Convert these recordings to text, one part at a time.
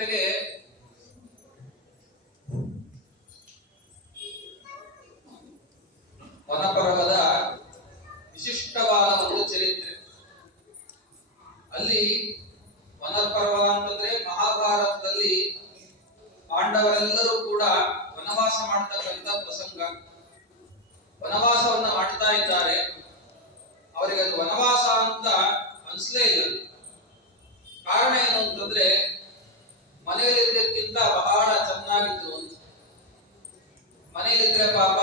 ಚರಿತ್ರೆಗೆ ವನಪರ್ವದ ವಿಶಿಷ್ಟವಾದ ಒಂದು ಚರಿತ್ರೆ. ಅಲ್ಲಿ ವನಪರ್ವತ ಅಂತಂದ್ರೆ ಮಹಾಭಾರತದಲ್ಲಿ ಪಾಂಡವರೆಲ್ಲರೂ ಕೂಡ ವನವಾಸ ಮಾಡ್ತಕ್ಕಂಥ ಪ್ರಸಂಗ. ವನವಾಸವನ್ನ ಮಾಡ್ತಾ ಇದ್ದಾರೆ. ಅವರಿಗೆ ಅದು ವನವಾಸ ಅಂತ ಅನ್ಸ್ಲೇ ಇಲ್ಲ. ಕಾರಣ ಏನು ಅಂತಂದ್ರೆ ಮನೆಯಲ್ಲಿದ್ದಕ್ಕಿಂತ ಬಹಳ ಚೆನ್ನಾಗಿತ್ತು ಅಂತ. ಮನೆಯಲ್ಲಿದ್ರೆ ಪಾಪ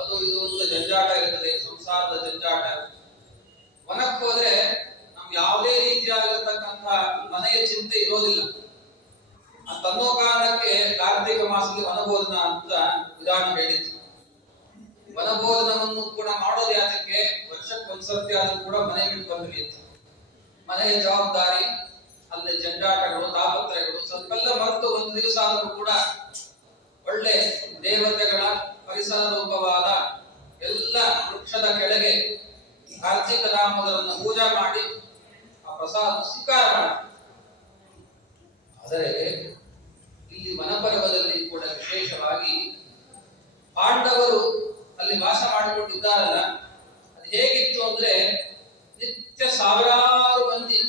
ಅದು ಇದು ಒಂದು ಜಂಜಾಟ ಇರ್ತದೆ, ಸಂಸಾರದ ಜಂಜಾಟ. ವನಕ್ಕೆ ಹೋದ್ರೆ ನಮ್ಗೆ ಯಾವುದೇ ರೀತಿಯಾಗಿರ್ತಕ್ಕಂಥ ಮನೆಯ ಚಿಂತೆ ಇರೋದಿಲ್ಲ ಅಂತನ್ನೋ ಕಾರಣಕ್ಕೆ ಕಾರ್ತಿಕ ಮಾಸದಲ್ಲಿ ವನಭೋಜನ ಅಂತ ವಿಧಾನ ಹೇಳಿತ್ತು. ವನಭೋಜನವನ್ನು ಕೂಡ ಮಾಡೋದು ಯಾತಕ್ಕೆ? ವರ್ಷಕ್ಕೊಂದ್ಸರ್ತಿ ಆದ್ರೂ ಕೂಡ ಮನೆ ಬಿಟ್ಟು ಬಂದಿತ್ತು. ಮನೆಯ ಜವಾಬ್ದಾರಿ, ಅಲ್ಲಿ ಜಂಜಾಟಗಳು, ತಾಪತ್ರಯಗಳು ಸ್ವಲ್ಪೆಲ್ಲ ಮರೆತು ಒಂದು ದಿವಸ ಆದರೂ ಕೂಡ ಒಳ್ಳೆ ದೇವತೆಗಳ ಪರಿಸರ ರೂಪವಾದ ಎಲ್ಲ ವೃಕ್ಷದ ಕೆಳಗೆ ಕಾರ್ತಿಕ ನಾಮಗಳನ್ನು ಪೂಜೆ ಮಾಡಿ ಆ ಪ್ರಸಾದ ಸ್ವೀಕಾರ ಮಾಡಿ. ಆದರೆ ಇಲ್ಲಿ ವನಪರ್ವದಲ್ಲಿ ಕೂಡ ವಿಶೇಷವಾಗಿ ಪಾಂಡವರು ಅಲ್ಲಿ ವಾಸ ಮಾಡಿಕೊಂಡಿದ್ದಾರಲ್ಲ, ಅದು ಹೇಗಿತ್ತು ಅಂದ್ರೆ ನಿತ್ಯ ಸಾವಿರಾರು ಮಂದಿ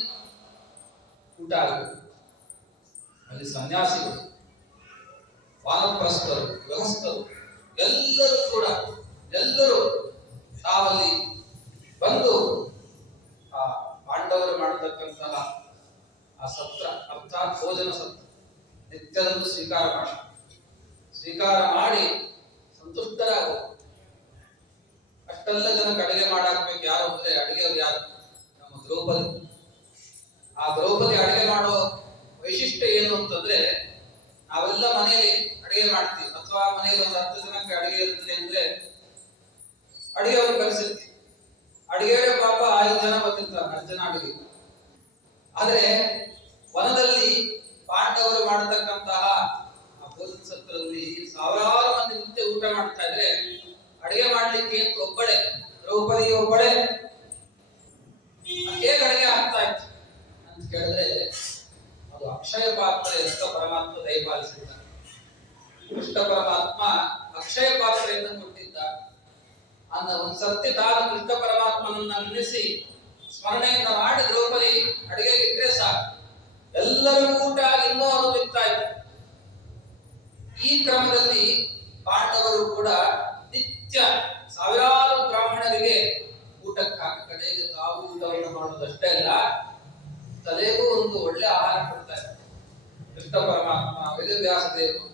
ಊಟ ಆಗುತ್ತೆ. ಅಲ್ಲಿ ಸನ್ಯಾಸಿಗಳು, ವಾನಪ್ರಸ್ಥರು, ಗೃಹಸ್ಥರು ಎಲ್ಲರೂ ತಾವಲ್ಲಿ ಬಂದು ಆ ಪಾಂಡವರು ಮಾಡತಕ್ಕಂತಹ ಆ ಸತ್ರ ಅರ್ಥಾತ್ ಭೋಜನ ಸತ್ರ ನಿತ್ಯದಂದು ಸ್ವೀಕಾರ ಮಾಡಿ ಸಂತುಷ್ಟರಾಗೋ. ಅಷ್ಟೆಲ್ಲ ಜನಕ್ಕೆ ಅಡಿಗೆ ಮಾಡಾಕ್ಬೇಕು. ಯಾರು ಅಂದ್ರೆ ಅಡಿಗೆಯವ್ರು ಯಾರು? ನಮ್ಮ ದ್ರೌಪದಿ. ಆ ದ್ರೌಪದಿ ಅಡಿಗೆ ಮಾಡೋ ವೈಶಿಷ್ಟ್ಯ ಏನು ಅಂತಂದ್ರೆ, ನಾವೆಲ್ಲ ಮನೆಯಲ್ಲಿ ಅಡಿಗೆ ಮಾಡ್ತೀವಿ ಅಥವಾ ಮನೆಯಲ್ಲಿ ಒಂದು 10 ಜನಕ್ಕೆ ಅಡಿಗೆ ಇರ್ತದೆ ಅಂದ್ರೆ ಅಡಿಗೆ ಅವ್ರು ಕಲಿಸಿರ್ತೀವಿ. ಅಡಿಗೆಯವರೇ ಪಾಪ 5 ಜನ ಬಂದಿರ್ತಾರೆ, 10 ಜನ ಅಡಿಗೆ. ಆದ್ರೆ ವನದಲ್ಲಿ ಪಾಂಡವರು ಮಾಡತಕ್ಕಂತಹ ಭೋಜನ ಸತ್ರದಲ್ಲಿ ಸಾವಿರಾರು ಮಂದಿ ನಿತ್ಯ ಊಟ ಮಾಡ್ತಾ ಇದ್ರೆ ಅಡಿಗೆ ಮಾಡ್ಲಿಕ್ಕೆ ಅಂತ ಒಬ್ಬಳೆ ದ್ರೌಪದಿ ಒಬ್ಬಳೆ ಹೇಗೆ ಅಡಿಗೆ ಆಗ್ತಾ ಇತ್ತು ಅಂತ ಕೇಳಿದ್ರೆ ಅದು ಅಕ್ಷಯ ಪಾತ್ರ ಅಂತ ಪರಮಾತ್ಮ ದಯಪಾಲಿಸಿದ್ದಾನೆ. ಕೃಷ್ಣ ಪರಮಾತ್ಮ ಅಕ್ಷಯ ಪಾತ್ರೆಯನ್ನು ಕೊಟ್ಟಿದ್ದ. ಅಂದ ಒಂದ್ಸರ್ತಿ ತಾನು ಕೃಷ್ಣ ಪರಮಾತ್ಮನನ್ನ ನೆನೆಸಿ ಸ್ಮರಣೆಯನ್ನ ಮಾಡಿ ದ್ರೌಪದಿ ಅಡಿಗೆ ಇಟ್ಟರೆ ಸಾಕು, ಎಲ್ಲರಿಗೂ ಊಟ ಇನ್ನೂ ಅದು ಬಿಡ್ತಾ ಇತ್ತು. ಈ ಕ್ರಮದಲ್ಲಿ ಪಾಂಡವರು ಕೂಡ ನಿತ್ಯ ಸಾವಿರಾರು ಬ್ರಾಹ್ಮಣರಿಗೆ ಊಟಕ್ಕೆ ಹಾಕಿ ಕಡೆಗೆ ತಾವು ಊಟವನ್ನು ಮಾಡುವುದಷ್ಟೇ ಅಲ್ಲ, ತಲೆಗೂ ಒಂದು ಒಳ್ಳೆ ಆಹಾರ ಕೊಡ್ತಾ ಇದ್ದಾರೆ. ಕೃಷ್ಣ ಪರಮಾತ್ಮ, ವೇದವ್ಯಾಸ ದೇವರು,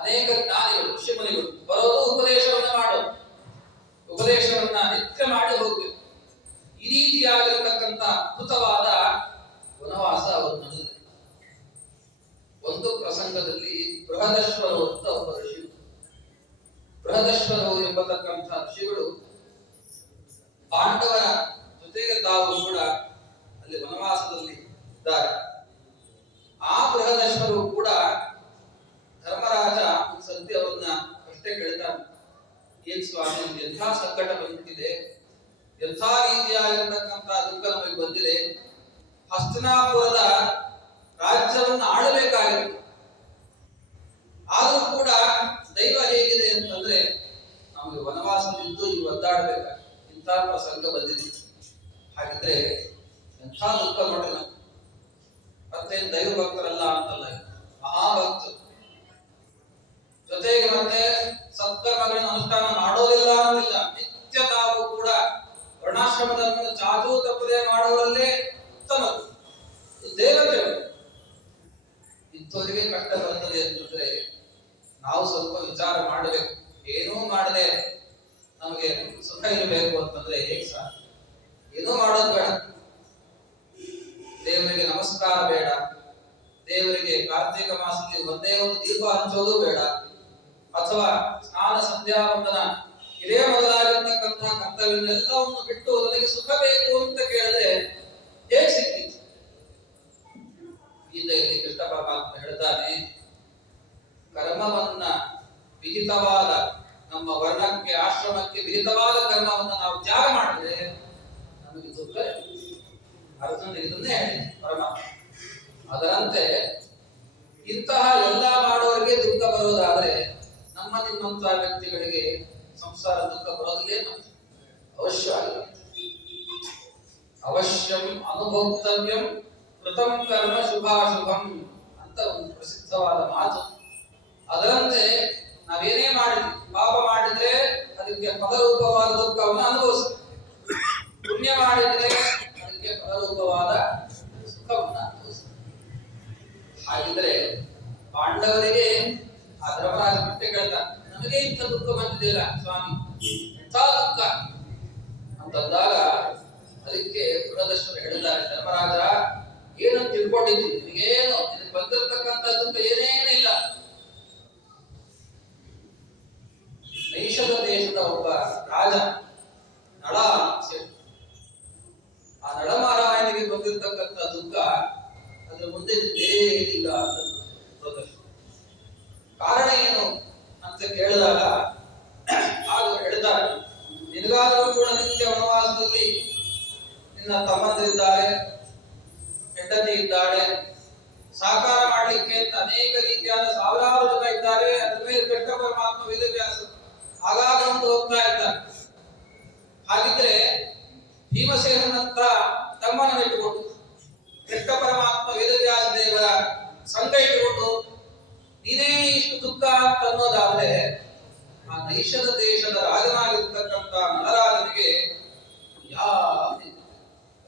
ಅನೇಕ ಜ್ಞಾನಿಗಳು, ಋಷಿಮುನಿಗಳು ಬರೋದು ಉಪದೇಶವನ್ನ ನಿತ್ಯ ಮಾಡಿ ಹೋಗ್ಬೇಕು. ಈ ರೀತಿಯಾಗಿರತಕ್ಕಂಥ ಅದ್ಭುತವಾದ ವನವಾಸ ಅವರು ನಡೆದಿದೆ. ಒಂದು ಪ್ರಸಂಗದಲ್ಲಿ ಬೃಹದಶ್ವರು ಅಂತ ಒಬ್ಬ ಋಷಿ, ಬೃಹದಶ್ವರು ಎಂಬತಕ್ಕಂಥ ಋಷಿಗಳು ಪಾಂಡವರ ಜೊತೆಗೆ ತಾವು ಕೂಡ ಅಲ್ಲಿ ವನವಾಸದಲ್ಲಿ ಇದ್ದಾರೆ. ಆ ಬೃಹದಶ್ವರು ಕೂಡ ಧರ್ಮರಾಜ ಸದ್ಯ ಅವರನ್ನ ಅಷ್ಟೇ ಕೇಳ್ತಾನೆ, ಏನ್ ಸ್ವಾಮಿ, ನಮ್ಗೆ ಎಂಥ ಸಂಕಟ ಬಂದಿದೆ, ಎಂಥ ರೀತಿಯಾಗಿರ್ತಕ್ಕಂಥ ದುಃಖ ನಮಗೆ ಬಂದಿದೆ, ಹಸ್ತಿನಾಪುರದ ರಾಜ್ಯವನ್ನು ಆಳಬೇಕಾಗಿತ್ತು, ಆದರೂ ಕೂಡ ದೈವ ಹೇಗಿದೆ ಅಂತಂದ್ರೆ ನಮಗೆ ವನವಾಸದಿದ್ದು ಈ ಒದ್ದಾಡಬೇಕಾಗಿ ಇಂಥ ಪ್ರಸಂಗ ಬಂದಿದೆ. ಹಾಗಿದ್ರೆ ಎಂಥ ದುಃಖ ನೋಡ್ರಿ ನಾವು. ಮತ್ತೇನು ದೈವ ಭಕ್ತರಲ್ಲ ಅಂತಲ್ಲ, ಮಹಾಭಕ್ತರು. ಜೊತೆಗೆ ಮತ್ತೆ ಸತ್ಕರ್ಮಗಳನ್ನು ಅನುಷ್ಠಾನ ಮಾಡೋದಿಲ್ಲ ಅಂತಿಲ್ಲ, ನಿತ್ಯ ತಾವು ಕೂಡ ವರ್ಣಾಶ್ರಮದ ಚಾಚೂ ತಪ್ಪದೆ ಮಾಡೋರಲ್ಲೇ ಉತ್ತಮರು, ದೇವತೆಗಳು. ಇಂಥವರಿಗೆ ಕಷ್ಟ ಬರ್ತದೆ ಅಂತಂದ್ರೆ ನಾವು ಸ್ವಲ್ಪ ವಿಚಾರ ಮಾಡಬೇಕು. ಏನೂ ಮಾಡದೆ ನಮಗೆ ಸುಖ ಇರಬೇಕು ಅಂತಂದ್ರೆ ಹೇಗೆ ಸಾಧ್ಯ? ಏನೂ ಮಾಡೋದು ಬೇಡ, ದೇವರಿಗೆ ನಮಸ್ಕಾರ ಬೇಡ, ದೇವರಿಗೆ ಕಾರ್ತಿಕ ಮಾಸದಲ್ಲಿ ಒಂದೇ ಒಂದು ದೀಪ ಹಂಚೋದು ಬೇಡ, ಅಥವಾ ಸ್ನಾನ ಸಂಧ್ಯಾ ವಂದನ ಇದೇ ಮೊದಲಾಗಿರ್ತಕ್ಕಂಥ ಕರ್ತವ್ಯನೆಲ್ಲವನ್ನು ಬಿಟ್ಟು ನನಗೆ ಸುಖ ಬೇಕು ಅಂತ ಕೇಳಿದ್ರೆ ಹೇಗೆ ಸಿಕ್ಕಿತ್ತು? ಗೀತೆಯಲ್ಲಿ ಕೃಷ್ಣ ಪರಮಾತ್ಮ ಹೇಳ್ತಾನೆ, ಕರ್ಮವನ್ನ ವಿಹಿತವಾದ ನಮ್ಮ ವರ್ಣಕ್ಕೆ, ಆಶ್ರಮಕ್ಕೆ ವಿಹಿತವಾದ ಕರ್ಮವನ್ನ ನಾವು ತ್ಯಾಗ ಮಾಡಿದ್ರೆ ನಮಗೆ ದುಃಖ. ಅರ್ಜುನ ಇದನ್ನೇ ಹೇಳಿ ಪರಮಾತ್ಮ. ಅದರಂತೆ ಇಂತಹ ಎಲ್ಲ ಮಾಡುವವರಿಗೆ ದುಃಖ ಬರೋದಾದ್ರೆ ನಮ್ಮ ನಿಮ್ಮಂತಹ ವ್ಯಕ್ತಿಗಳಿಗೆ ಸಂಸಾರ ದುಃಖ ಬರೋದಿಲ್ಲ. ಅವಶ್ಯ ಅಲ್ಲ. ಅವಶ್ಯಂ ಅನುಭೋಕ್ತವ್ಯಂ ಕೃತಂ ಕರ್ಮ ಶುಭಾಶುಭಂ ಅಂತ ಒಂದು ಪ್ರಸಿದ್ಧವಾದ ಮಾತು. ಅದರಂತೆ ನಾವೇನೇ ಮಾಡಿದ್ವಿ, ಪಾಪ ಮಾಡಿದ್ರೆ ಅದಕ್ಕೆ ಫಲರೂಪವಾದ ದುಃಖವನ್ನು ಅನುಭವಿಸ್ತೀವಿ, ಪುಣ್ಯ ಮಾಡಿದ್ರೆ ಅದಕ್ಕೆ ಫಲರೂಪವಾದ ಸುಖವನ್ನು ಅನುಭವಿಸ್ತೀವಿ. ಹಾಗಿದ್ರೆ ಪಾಂಡವರಿಗೆ ಆ ಧರ್ಮರಾಜ ಮತ್ತೆ ಕೇಳ್ತಾನೆ, ನಮಗೆ ಇಂಥ ದುಃಖ ಬಂದಿದೆಯಲ್ಲ ಸ್ವಾಮಿ, ಇಂಥ ದುಃಖ ಅಂತಂದಾಗ ಅದಕ್ಕೆ ಬೃಹದಶ್ವರು ಹೇಳಿದ್ದಾರೆ, ಧರ್ಮರಾಜ ಏನಂತ ತಿಳ್ಕೊಂಡಿದ್ದೀನಿ, ನಿನಗೇನು ನಿನಗೆ ಬಂದಿರತಕ್ಕಂಥ ದುಃಖ ಏನೇನಿಲ್ಲ. ನೈಷಧ ದೇಶದ ಒಬ್ಬ ರಾಜ ನಳ, ಆ ನಳಮಾರಾಯನಿಗೆ ಬಂದಿರತಕ್ಕಂಥ ದುಃಖ ಅದ್ರ ಮುಂದೆ ಏನಿಲ್ಲ ಅಂತ ಬೃಹದಶ್ವರು. ಕಾರಣ ಏನು ಅಂತ ಕೇಳಿದಾಗ ಆಗ ಹೇಳ್ತಾರೆ, ನಿನಗಾದರೂ ಕೂಡ ನಿತ್ಯ ವನವಾಸದಲ್ಲಿ ನಿನ್ನ ತಮ್ಮಂದಿರಿದ್ದಾರೆ, ಹೆಂಡತಿ ಇದ್ದಾಳೆ, ಸಾಕಾರ ಮಾಡಲಿಕ್ಕೆ ಅಂತ ಅನೇಕ ರೀತಿಯಾದ ಸಾವಿರಾರು ಜನ ಇದ್ದಾರೆ. ಅದ್ರ ಮೇಲೆ ಕೃಷ್ಣ ಪರಮಾತ್ಮ ವೇದವ್ಯಾಸ ಆಗಾಗ ಒಂದು ಹೋಗ್ತಾ ಇರ್ತಾರೆ. ಹಾಗಿದ್ರೆ ಭೀಮಸೇನಂತ ತಮ್ಮನ ಇಟ್ಟುಕೊಂಡು ಕೃಷ್ಣ ಪರಮಾತ್ಮ ವೇದವ್ಯಾಸ ದೇವರ ಸಂಘ ಇಟ್ಟುಕೊಂಡು ನೀನೇ ಇಷ್ಟು ದುಃಖ ಅಂತ ಅನ್ನೋದಾದ್ರೆ ಆ ನೈಷಧ ದೇಶದ ರಾಜನಾಗಿರ್ತಕ್ಕಂಥ ನಳರಾಜನಿಗೆ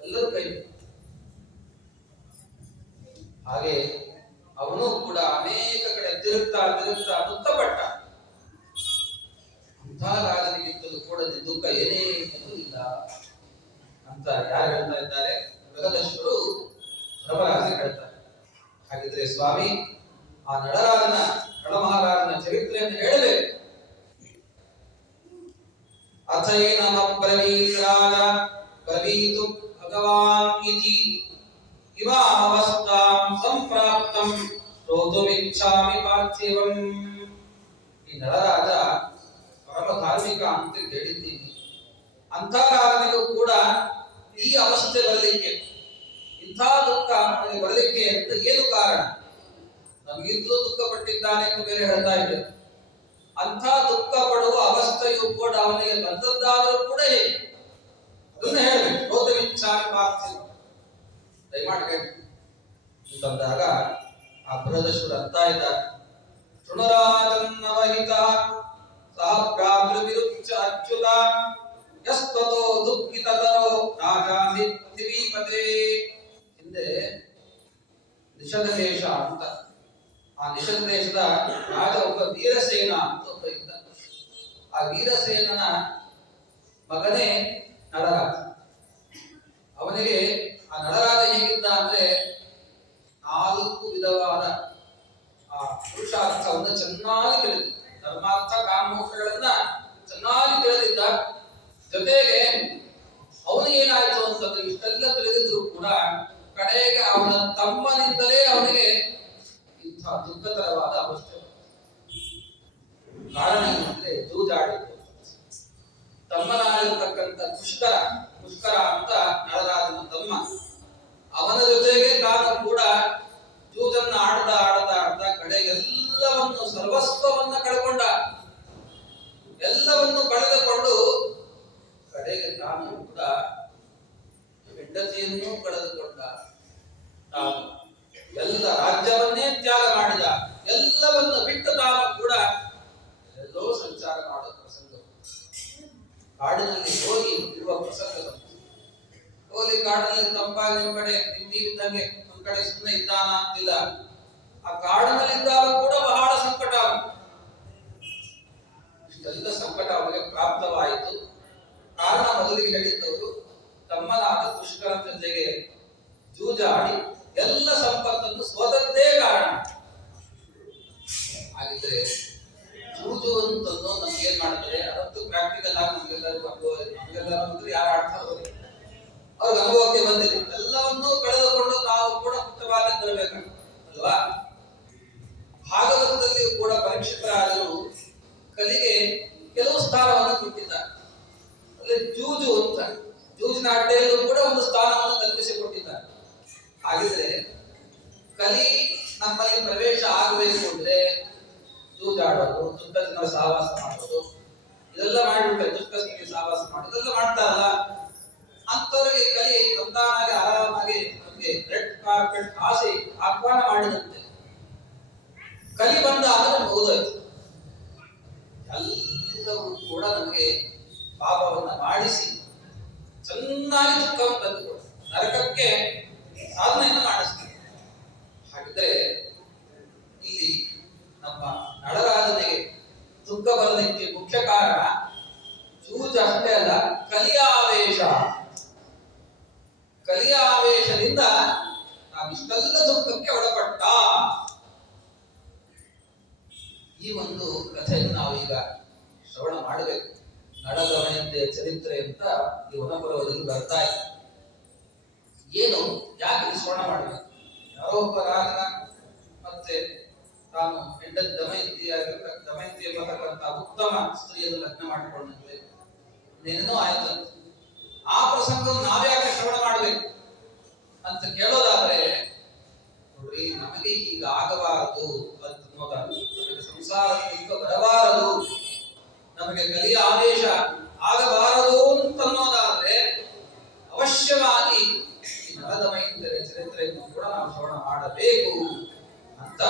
ಎಲ್ಲರೂ ಕೈ. ಹಾಗೆ ಅವನು ಕೂಡ ಅನೇಕ ಕಡೆ ತಿರುಗ್ತಾ ದುಃಖಪಟ್ಟ. ಅಂಥ ರಾಜನಿಗಿಂತಲೂ ಕೂಡ ದುಃಖ ಏನೇನೂ ಇಲ್ಲ ಅಂತ ಯಾರು ಹೇಳ್ತಾ ಇದ್ದಾರೆ? ಬೃಹದಶ್ವರು ಧರ್ಮರಾಜ ಹೇಳ್ತಾರೆ. ಹಾಗಿದ್ರೆ ಸ್ವಾಮಿ, ಆ ನಳರಾಜನ ನಳಮಹಾರಾಜನ ಚರಿತ್ರೆಯನ್ನು ಹೇಳಬೇಕು. ಅಥೈನಮ ಬ್ರವೀತ್ ರಾಜ ಬ್ರವೀತು ಭಗವಾನ್ ಇತಿ ಇಮಾವಸ್ಥಾಂ ಸಂಪ್ರಾಪ್ತಂ ರೋತುಮಿಚ್ಛಾಮಿ ಪಾರ್ಥಿವಂ. ಈ ನಳರಾಜ ಪರಮ ಧಾರ್ಮಿಕ ಅಂತ ಹೇಳಿದ್ದೀನಿ. ಅಂಥ ರಾಜನಿಗೂ ಕೂಡ ಈ ಅವಸ್ಥೆ ಬರಲಿಕ್ಕೆ, ಇಂಥ ದುಃಖ ಅವನಿಗೆ ಬರಲಿಕ್ಕೆ ಅಂತ ಏನು ಕಾರಣ? ನಮಗಿಂತಲೂ ದುಃಖ ಪಟ್ಟಿದ್ದಾನೆ ಎಂದು ಬೇರೆ ಹೇಳ್ತಾ ಇದ್ದೆ. ಅಂಥ ದುಃಖ ಪಡುವ ಅವಸ್ಥೆಯು ಕೂಡ ಅವನಿಗೆ ಬಂದದ್ದಾದರೂ ಕೂಡ ಹೇಗೆ ಅದನ್ನ ಹೇಳಬೇಕು. ರೋತಮಿಚ್ಛಾಮಿ ಪಾರ್ಥಿವ, ದಯಮಾಡಿ ಹೇಳಿ ಅಂತಂದಾಗ ಆ ಬೃಹದಶ್ವರು ಅರ್ಥ ಇದ್ದಾರೆ. ಶೃಣುರಾಜನ್ನವಹಿತ ಸಹ ಪ್ರಾಗೃವಿರುಚ್ಚ ಅಚ್ಯುತ ಯಸ್ತತೋ ದುಃಖಿತತರೋ ರಾಜಾಧಿ ಪೃಥಿವೀಪತೆ. ಹಿಂದೆ ನಿಷಧ ದೇಶ ಅಂತ, ಆ ನಿಷಧ ದೇಶದ ರಾಜ ಒಬ್ಬ ವೀರಸೇನ ಅಂತ ಒಬ್ಬ ಇದ್ದ. ಆ ವೀರಸೇನನ ಮಗನೇ ನಳರಾಜ. ಅವನಿಗೆ ಆ ನಳರಾಜ ಹೇಗಿದ್ದ ಅಂದ್ರೆ 4 ವಿಧವಾದ ಆ ಪುರುಷಾರ್ಥವನ್ನು ಚೆನ್ನಾಗಿ ತಿಳಿದಿದ್ದ, ಧರ್ಮಾರ್ಥ ಕಾಮೋಕ್ಷಗಳನ್ನ ಚೆನ್ನಾಗಿ ತಿಳಿದಿದ್ದ. ಜೊತೆಗೆ ಅವನಿಗೇನಾಯ್ತು ಅಂತಂದ್ರೆ ಇಷ್ಟೆಲ್ಲ ತಿಳಿದಿದ್ರು ಕೂಡ ಕಡೆಗೆ ಅವನ ತಮ್ಮನಿಂದಲೇ ಅವನಿಗೆ ಇಂಥ ದುಃಖಕರವಾದ ಅವಸ್ಥೆ. ಕಾರಣ ಏನಂದ್ರೆ ಜೂಜಾಡಿದ್ದು. ತಮ್ಮನಾಗಿರ್ತಕ್ಕಂಥ ಪುಷ್ಕರ ಅಂತ ನಳರಾಜನ ತಮ್ಮ, ಅವನ ಜೊತೆಗೆ ತಾನು ಕೂಡ ಜೂಜನ್ನ ಆಡ್ದ ಕಡೆಗೆ ಎಲ್ಲವನ್ನು ಸರ್ವಸ್ವವನ್ನ ಕಳ್ಕೊಂಡ. ಎಲ್ಲವನ್ನು ಕಳೆದುಕೊಂಡು ಕಡೆಗೆ ತಾನು ಕೂಡ ಹೆಂಡತಿಯನ್ನು ಕಳೆದುಕೊಂಡ. ತಾನು ಎಲ್ಲ ರಾಜ್ಯವನ್ನೇ ತ್ಯಾಗ ಮಾಡಿದ. ಎಲ್ಲವನ್ನು ಬಿಟ್ಟು ತಾನು ಕೂಡ ಎಲ್ಲೋ ಸಂಚಾರ ಮಾಡೋ ಪ್ರಸಂಗ, ಕಾಡಿನಲ್ಲಿ ಹೋಗಿ ಇರುವ ಪ್ರಸಂಗ ಬಂತು. ಹೋಗಿ ಕಾಡಿನಲ್ಲಿ ತಂಪಾಗಿ ಒಂದ್ ಕಡೆ ನಿಂತಿದ್ದಂಗೆ, ಒಂದ್ ಕಡೆ ಸುಮ್ಮನೆ ಇದ್ದಾನ ಅಂತಿಲ್ಲ. ಆ ಕಾಡಿನಲ್ಲಿದ್ದಾಗ ಕೂಡ ಬಹಳ ಸಂಕಟ. ಇಷ್ಟೆಲ್ಲ ಸಂಕಟ ಅವರಿಗೆ ಪ್ರಾಪ್ತವಾಯಿತು. ಕಾರಣ ಮೊದಲಿಗೆ ಹೇಳಿದ್ದವರು ತಮ್ಮನಾದ ಪುಷ್ಕರನ ಜೊತೆಗೆ ಜೂಜಾಡಿ ಎಲ್ಲ ಸಂಪತ್ತನ್ನು ಸ್ವತದ್ದೇ ಕಾರಣ. ಹಾಗಿದ್ರೆ ಜೂಜು ಅಂತಂದು ನಮ್ಗೆ ಏನ್ ಮಾಡ್ತಾರೆ? ಅದಂತೂ ಪ್ರಾಕ್ಟಿಕಲ್ ಆಗಿ ನಮ್ಗೆಲ್ಲರೂ ಯಾರು ಆಡ್ತಾರೋ ಅವ್ರಿಗೆ ಅನುಭವಕ್ಕೆ ಬಂದಿದೆ. ಎಲ್ಲವನ್ನೂ ಕಳೆದುಕೊಂಡು ತಾವು ಕೂಡ ಮುಕ್ತವಾಗಿ ಬರಬೇಕಲ್ವಾ? ಭಾಗವತದಲ್ಲಿ ಕೂಡ ಪರೀಕ್ಷಿತರಾದರು ಕಲಿಗೆ ಕೆಲವು ಸ್ಥಾನವನ್ನು ಕೊಟ್ಟಿದ್ದಾರೆ. ಅಲ್ಲಿ ಜೂಜು ಅಂತ, ಜೂಜಿನ ಅಡ್ಡೆಯಲ್ಲೂ ಕೂಡ ಒಂದು ಸ್ಥಾನವನ್ನು ಕಲ್ಪಿಸಿಕೊಟ್ಟಿದ್ದಾರೆ. ಹಾಗಿದ್ರೆ ಕಲಿ ನಮ್ಮಲ್ಲಿ ಪ್ರವೇಶ ಆಗಬೇಕು ಅಂದ್ರೆ ಜೂಜಾಡೋದು, ದುಷ್ಟನ ಸಹವಾಸ ಮಾಡೋದು, ಇದೆಲ್ಲ ಮಾಡಿಬಿಟ್ರೆ ದುಷ್ಟ ಸ್ಥಿತಿ ಸಹವಾಸ ಮಾಡೋದು ಇದೆಲ್ಲ ಮಾಡ್ತಾರಲ್ಲ, ಅಂತವರಿಗೆ ಕಲಿ ತಂತಾನಾಗಿ ಆರಾಮಾಗಿ ನಮಗೆ ರೆಡ್ ಕಾರ್ಪೆಟ್ ಹಾಸಿ ಆಹ್ವಾನ ಮಾಡಿದಂತೆ ಕಲಿ ಬಂದಾಗ ಮುಗಿದೋಯ್ತು. ಎಲ್ಲರೂ ಕೂಡ ನಮಗೆ ಪಾಪವನ್ನ ಮಾಡಿಸಿ ಚೆನ್ನಾಗಿ ದುಃಖವನ್ನು ತಂದು ನರಕಕ್ಕೆ ಸಾಧನೆಯನ್ನು ಮಾಡಿಸ್ತಾರೆ. ಹಾಗಿದ್ರೆ ಇಲ್ಲಿ ನಮ್ಮ ನಳರಾಜನಿಗೆ ದುಃಖ ಬರಲಿಕ್ಕೆ ಮುಖ್ಯ ಕಾರಣ ಜೂಜ ಅಷ್ಟೇ ಅಲ್ಲ, ಕಲಿಯ ಆವೇಶ. ಕಲಿಯ ಆವೇಶದಿಂದ ನಾವಿಷ್ಟೆಲ್ಲ ದುಃಖಕ್ಕೆ ಒಳಪಟ್ಟ. ಈ ಒಂದು ಕಥೆಯನ್ನು ನಾವು ಈಗ ಶ್ರವಣ ಮಾಡಬೇಕು. ನಳದಮಯಂತಿಯ ಚರಿತ್ರೆ ಅಂತ ಈ ವನಪರ್ವದಲ್ಲಿ ಬರ್ತಾ ಇದೆ. ಏನು ಯಾಕೆ ಶ್ರವಣ ಮಾಡಬೇಕು? ಯಾರೋ ಒಬ್ಬ ರಾಜನ ಮತ್ತೆ ತಾನು ಹೆಂಡತಿ ದಮಯಂತಿ ಎಂಬತಕ್ಕಂಥ ಉತ್ತಮ ಸ್ತ್ರೀಯನ್ನು ಲಗ್ನ ಮಾಡಿಕೊಂಡಂತೆ ಏನೇನೋ ಆಯ್ತು. ಆ ಪ್ರಸಂಗವನ್ನು ನಾವ್ಯಾಕೆ ಶ್ರವಣ ಮಾಡಬೇಕು ಅಂತ ಕೇಳೋದಾದ್ರೆ, ನೋಡ್ರಿ, ನಮಗೆ ಈಗ ಆಗಬಾರದು ಅಂತ ಅನ್ನೋದಾದ್ರೆ, ನಮಗೆ ಸಂಸಾರದಿಂದ ಬರಬಾರದು, ನಮಗೆ ಕಲಿಯ ಆದೇಶ ಆಗಬಾರದು ಅಂತ ಅನ್ನೋದಾದ್ರೆ ಅವಶ್ಯವಾಗಿ ಈ ನಳದಮಯಂತಿಯ ಚರಿತ್ರೆಯನ್ನು ಕೂಡ ನಾವು ಶ್ರವಣ ಮಾಡಬೇಕು ಅಂತ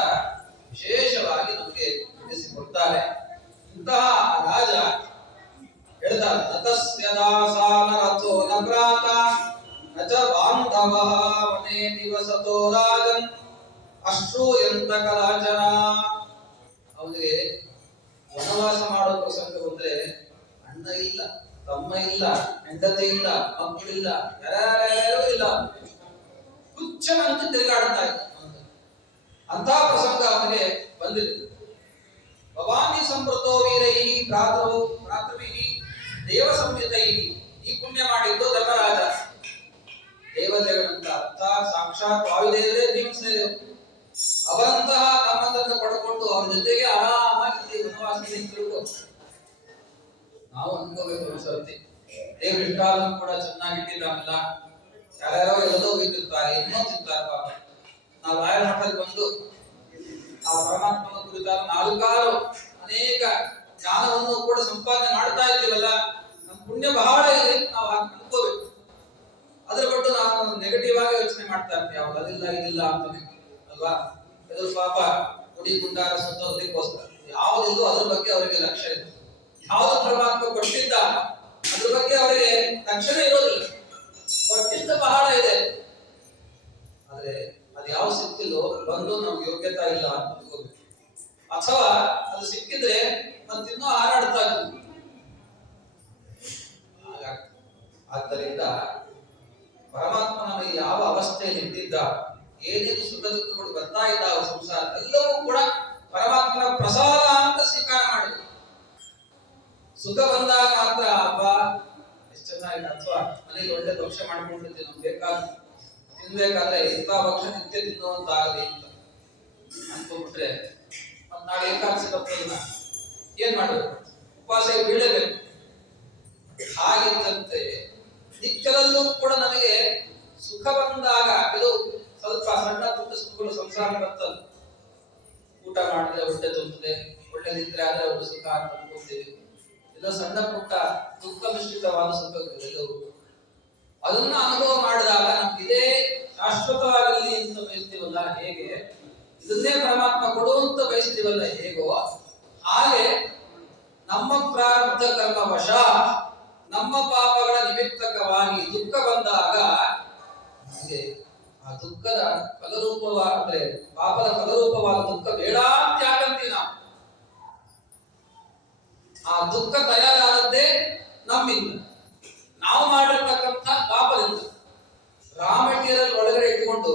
ವಿಶೇಷವಾಗಿ ನಮಗೆ ತಿಳಿಸಿಕೊಡ್ತಾರೆ. ಇಂತಹ ರಾಜ ಹೇಳ್ತಾರೆ, ನತಸ್ಯ ದಾಸಾನ ರಥೋ ನ ಭ್ರಾತ ನ ಚ ಬಾಂಧವಃ ವನೇ ದಿವಸತೋ ರಾಜನ್ ಅಶ್ರೂಯಂತ ಕಲಾಚನ. ಅವನಿಗೆ ವನವಾಸ ಮಾಡೋ ಪ್ರಸಂಗ ಬಂದ್ರೆ ಅಣ್ಣ ಇಲ್ಲ, ತಮ್ಮ ಇಲ್ಲ, ಹೆಂಡತಿ ಇಲ್ಲ, ಮಕ್ಕಳಿಲ್ಲ, ಯಾರ್ಯಾರು ಇಲ್ಲ, ಹುಚ್ಚನಂತ ತಿರುಗಾಡ್ತಾ ಇದ್ದ. ಅಂತ ಪ್ರಸಂಗ ಅವನಿಗೆ ಬಂದಿದೆ. ಭವಾನಿ ಸಂವೃತೋ ವೀರೈ ಭ್ರಾತೃಭಿ ದೇವ ಸಂಹಿತೈ. ಈ ಪುಣ್ಯ ಮಾಡಿದ್ದು ಧರ್ಮರಾಜ. ದೇವತೆಗಳಂತ ಅರ್ಥ ಸಾಕ್ಷಾತ್ ವಾಯುದೇವರೇ ಭೀಮಸೇನ ಅವರಂತಹ ತಮ್ಮದನ್ನು ಪಡ್ಕೊಂಡು ಅವ್ರ ಜೊತೆಗೆ ಆರಾಮಾಗಿ ವನವಾಸದಲ್ಲಿ ತಿರುಗೋ ನಾವು ಅನ್ಕೋಬೇಕು. ಒಂದ್ಸರ್ತಿ ದೇವ್ರ ಇಷ್ಟಾలను ಕೂಡ ಚೆನ್ನಾಗಿ ಇಟ್ಟಿದ್ದಾನಲ್ಲ, ಯಾರ್ಯಾರೋ ಎಲ್ಲೋ ಹೋಗಿರ್ತಾರೆ, ಇನ್ನೂ ತಿಂತಾರೆ ಪಾಪ. ನಾವು ರಾಯರ ಮಠದಲ್ಲಿ ಬಂದು ಆ ಪರಮಾತ್ಮನ ಕುರಿತಾದ ನಾಲ್ಕಾರು ಅನೇಕ ಜ್ಞಾನವನ್ನು ಕೂಡ ಸಂಪಾದನೆ ಮಾಡ್ತಾ ಇದ್ದೀವಲ್ಲ, ನಮ್ಮ ಪುಣ್ಯ ಬಹಳ ಇದೆ, ನಾವು ಹಾಗೆ ಅನ್ಕೋಬೇಕು. ಅದ್ರ ಬಗ್ಗೆ ನಾವು ನೆಗೆಟಿವ್ ಆಗಿ ಯೋಚನೆ ಮಾಡ್ತಾ ಇರ್ತೀವಿ, ಯಾವ್ದು ಅದಿಲ್ಲ ಇದಿಲ್ಲ ಅಂತಾನೆ ಅಲ್ವಾ. ಇದು ಪಾಪ ಕುಡಿ ಗುಂಡಾರ ಸುತ್ತೋದಕ್ಕೋಸ್ಕರ ಯಾವುದಿಲ್ಲೋ ಅದ್ರ ಬಗ್ಗೆ ಅವರಿಗೆ ಲಕ್ಷ್ಯ ಇದೆ. ಯಾವ್ದು ಪರಮಾತ್ಮ ಕೊಟ್ಟಿದ್ದ ಅದ್ರ ಬಗ್ಗೆ ಅವರಿಗೆ ಲಕ್ಷ್ಯನೇ ಇರೋದಿಲ್ಲ. ಕೊಟ್ಟಿದ್ದ ಬಹಳ ಇದೆ, ಆದ್ರೆ ಅದು ಯಾವ ಸಿಕ್ಕಿಲ್ಲೋ ಬಂದು ನಮ್ಗೆ ಯೋಗ್ಯತಾ ಇಲ್ಲ ಅಂತ ತಿಳ್ಕೋಬೇಕು. ಅಥವಾ ಅದು ಸಿಕ್ಕಿದ್ರೆ ಮತ್ತಿನ್ನೂ ಹಾರಾಡ್ತಾ ಇದ್ವಿ. ಆದ್ದರಿಂದ ಪರಮಾತ್ಮ ನಮಗೆ ಯಾವ ಅವಸ್ಥೆಯಲ್ಲಿ ಇಟ್ಟಿದ್ದ, ಏನೇನು ಸುಖ ದುಃಖಗಳು ಬರ್ತಾ ಇದ್ದಾವ ಸಂಸಾರ ಎಲ್ಲವೂ ಕೂಡ ಪರಮಾತ್ಮನ ಪ್ರಸಾದ ಅಂತ ಸ್ವೀಕಾರ ಮಾಡಿದ್ರು. ಸುಖ ಬಂದಾಗ ಮಾತ್ರ ಹಬ್ಬ ಎಷ್ಟು ಚೆನ್ನಾಗಿದೆ, ಅಥವಾ ಮನೆಗೆ ಒಳ್ಳೆ ಭಕ್ಷ್ಯ ಮಾಡ್ಕೊಂಡಿರ್ತೀವಿ, ನಮ್ಗೆ ಬೇಕಾದ ತಿನ್ಬೇಕಾದ್ರೆ ಇಂಥ ಭಕ್ಷ್ಯ ನಿತ್ಯ ತಿನ್ನುವಂತಾಗಲಿ ಅಂತ ಅನ್ಕೊಂಡ್ಬಿಟ್ರೆ ಮತ್ ನಾಳೆ ಏಕಾದಶಿ ಬರ್ತದನ್ನ ಏನ್ ಮಾಡಬೇಕು? ಉಪವಾಸ ಬೀಳಬೇಕು. ಹಾಗಿದ್ದಂತೆ ನಿತ್ಯದಲ್ಲೂ ಕೂಡ ನನಗೆ ಸುಖ ಬಂದಾಗ ಇದು ಸ್ವಲ್ಪ ಸಣ್ಣ ಪುಟ್ಟ ಸುಖಗಳು ಸಂಸಾರ ಬರ್ತದೆ. ಊಟ ಮಾಡಿದ್ರೆ ಹೊಟ್ಟೆ ತುಂಬುತ್ತೆ, ಒಳ್ಳೆ ನಿದ್ರೆ ಆದ್ರೆ ಒಂದು ಸುಖ ಅಂತ ಅನ್ಕೊಳ್ತೀವಿ. ಇದು ಸಣ್ಣ ಪುಟ್ಟ ದುಃಖ ಮಿಶ್ರಿತವಾದ ಸುಖಗಳು. ಅದನ್ನ ಅನುಭವ ಮಾಡಿದಾಗ ನಮ್ಗೆ ಇದೇ ಶಾಶ್ವತವಾಗಲಿ ಅಂತ ಬಯಸ್ತೀವಲ್ಲ ಹೇಗೆ, ಇದನ್ನೇ ಪರಮಾತ್ಮ ಕೊಡುವಂತ ಬಯಸ್ತೀವಲ್ಲ ಹೇಗೋ ಹಾಗೆ ನಮ್ಮ ಪ್ರಾರಬ್ಧ ಕರ್ಮ ವಶ ನಮ್ಮ ಪಾಪಗಳ ನಿಮಿತ್ತಕವಾಗಿ ದುಃಖ ಬಂದಾಗ ನಮಗೆ ಆ ದುಃಖದ ಫಲರೂಪವಾದ ಅಂದ್ರೆ ಪಾಪದ ಫಲರೂಪವಾದ ದುಃಖ ಬೇಡ ಅಂತ ಯಾಕಂತೀವಿ ನಾವು. ಆ ದುಃಖ ತಯಾರಾದದ್ದೇ ನಮ್ಮಿಂದ, ನಾವು ಮಾಡಿರ್ತಕ್ಕಂಥ ಪಾಪದಿಂದ. ರಾ ಮೆಟೀರಿಯಲ್ ಒಳಗಡೆ ಇಟ್ಕೊಂಡು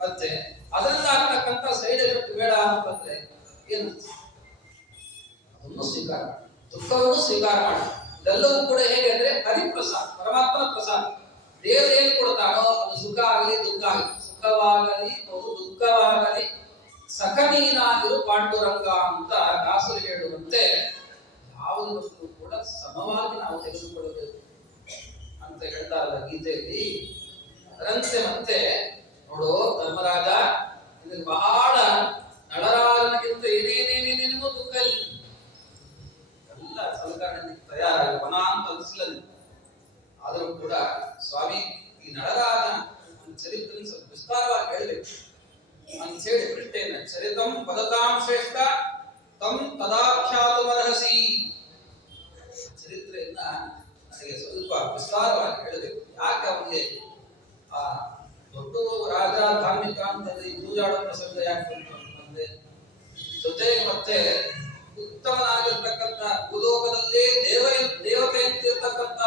ಮತ್ತೆ ಅದರಿಂದ ಆಗ್ತಕ್ಕಂಥ ಸೈಡ್ ಎಫೆಕ್ಟ್ ಬೇಡ ಅಂತಂದ್ರೆ ಏನು, ಅದನ್ನು ಸ್ವೀಕಾರ ಮಾಡಿ, ದುಃಖವನ್ನು ಸ್ವೀಕಾರ ಮಾಡಿ. ಇದೆಲ್ಲವೂ ಕೂಡ ಹೇಗೆ ಅಂದ್ರೆ ಹರಿಪ್ರಸಾದ, ಪರಮಾತ್ಮನ ಪ್ರಸಾದ. ದೇವರು ಏನು ಕೊಡ್ತಾನೋ ಅದು ಸುಖ ಆಗಲಿ ದುಃಖ ಆಗಲಿ, ಸುಖವಾಗಲಿ ಬಹು ದುಃಖವಾಗಲಿ ಸಖನೀನಾಗಿರು ಪಾಂಡುರಂಗ ಅಂತ ದಾಸರು ಹೇಳುವಂತೆ ಯಾವುದನ್ನು ಕೂಡ ಸಮವಾಗಿ ನಾವು ತೆಗೆದುಕೊಳ್ಳಬೇಕು ಅಂತ ಹೇಳ್ತಾರಲ್ಲ ಗೀತೆಯಲ್ಲಿ. ಅದರಂತೆ ಮತ್ತೆ ನೋಡು ಧರ್ಮರಾಜ, ನಿನ್ನ ನನಗೆ ಬಹಳ ನಳರಾಜನಿಗಿಂತ ಏನೇನೇನೇನೇನೇನೋ ದುಃಖ ಇಲ್ಲ, ಎಲ್ಲ ಸಲಕರಣೆ ತಯಾರಾಗಿ ವನ ಅಂತ ಅನಿಸ್ಲಿಲ್ಲ. ಆದರೂ ಕೂಡ ಸ್ವಾಮಿ ಈ ನಳರಾಜನ ಚರಿತ್ರೆ ಸ್ವಲ್ಪ ವಿಸ್ತಾರವಾಗಿ ಹೇಳಬೇಕು ಅಂತ ಹೇಳಿ ಪೃಷ್ಠೆಯನ್ನ ಚರಿತಂ ಪದತಾಂ ಶ್ರೇಷ್ಠ ತಂ ತದಾಖ್ಯಾತುಮರ್ಹಸಿ. ಚರಿತ್ರೆಯನ್ನ ನನಗೆ ಸ್ವಲ್ಪ ವಿಸ್ತಾರವಾಗಿ ಹೇಳಬೇಕು. ಯಾಕೆ ಅವನಿಗೆ ಆ ದೊಡ್ಡ ರಾಜ ಧಾರ್ಮಿಕ ಅಂತಂದ್ರೆ ಜೂಜಾಡೋ ಪ್ರಸಂಗ ಯಾಕೆ ಬಂದೆ, ಜೊತೆಗೆ ಮತ್ತೆ ಉತ್ತಮನಾಗಿರ್ತಕ್ಕಂಥ ಭೂಲೋಕದಲ್ಲೇ ದೇವತೆ ಅಂತಿರ್ತಕ್ಕಂಥ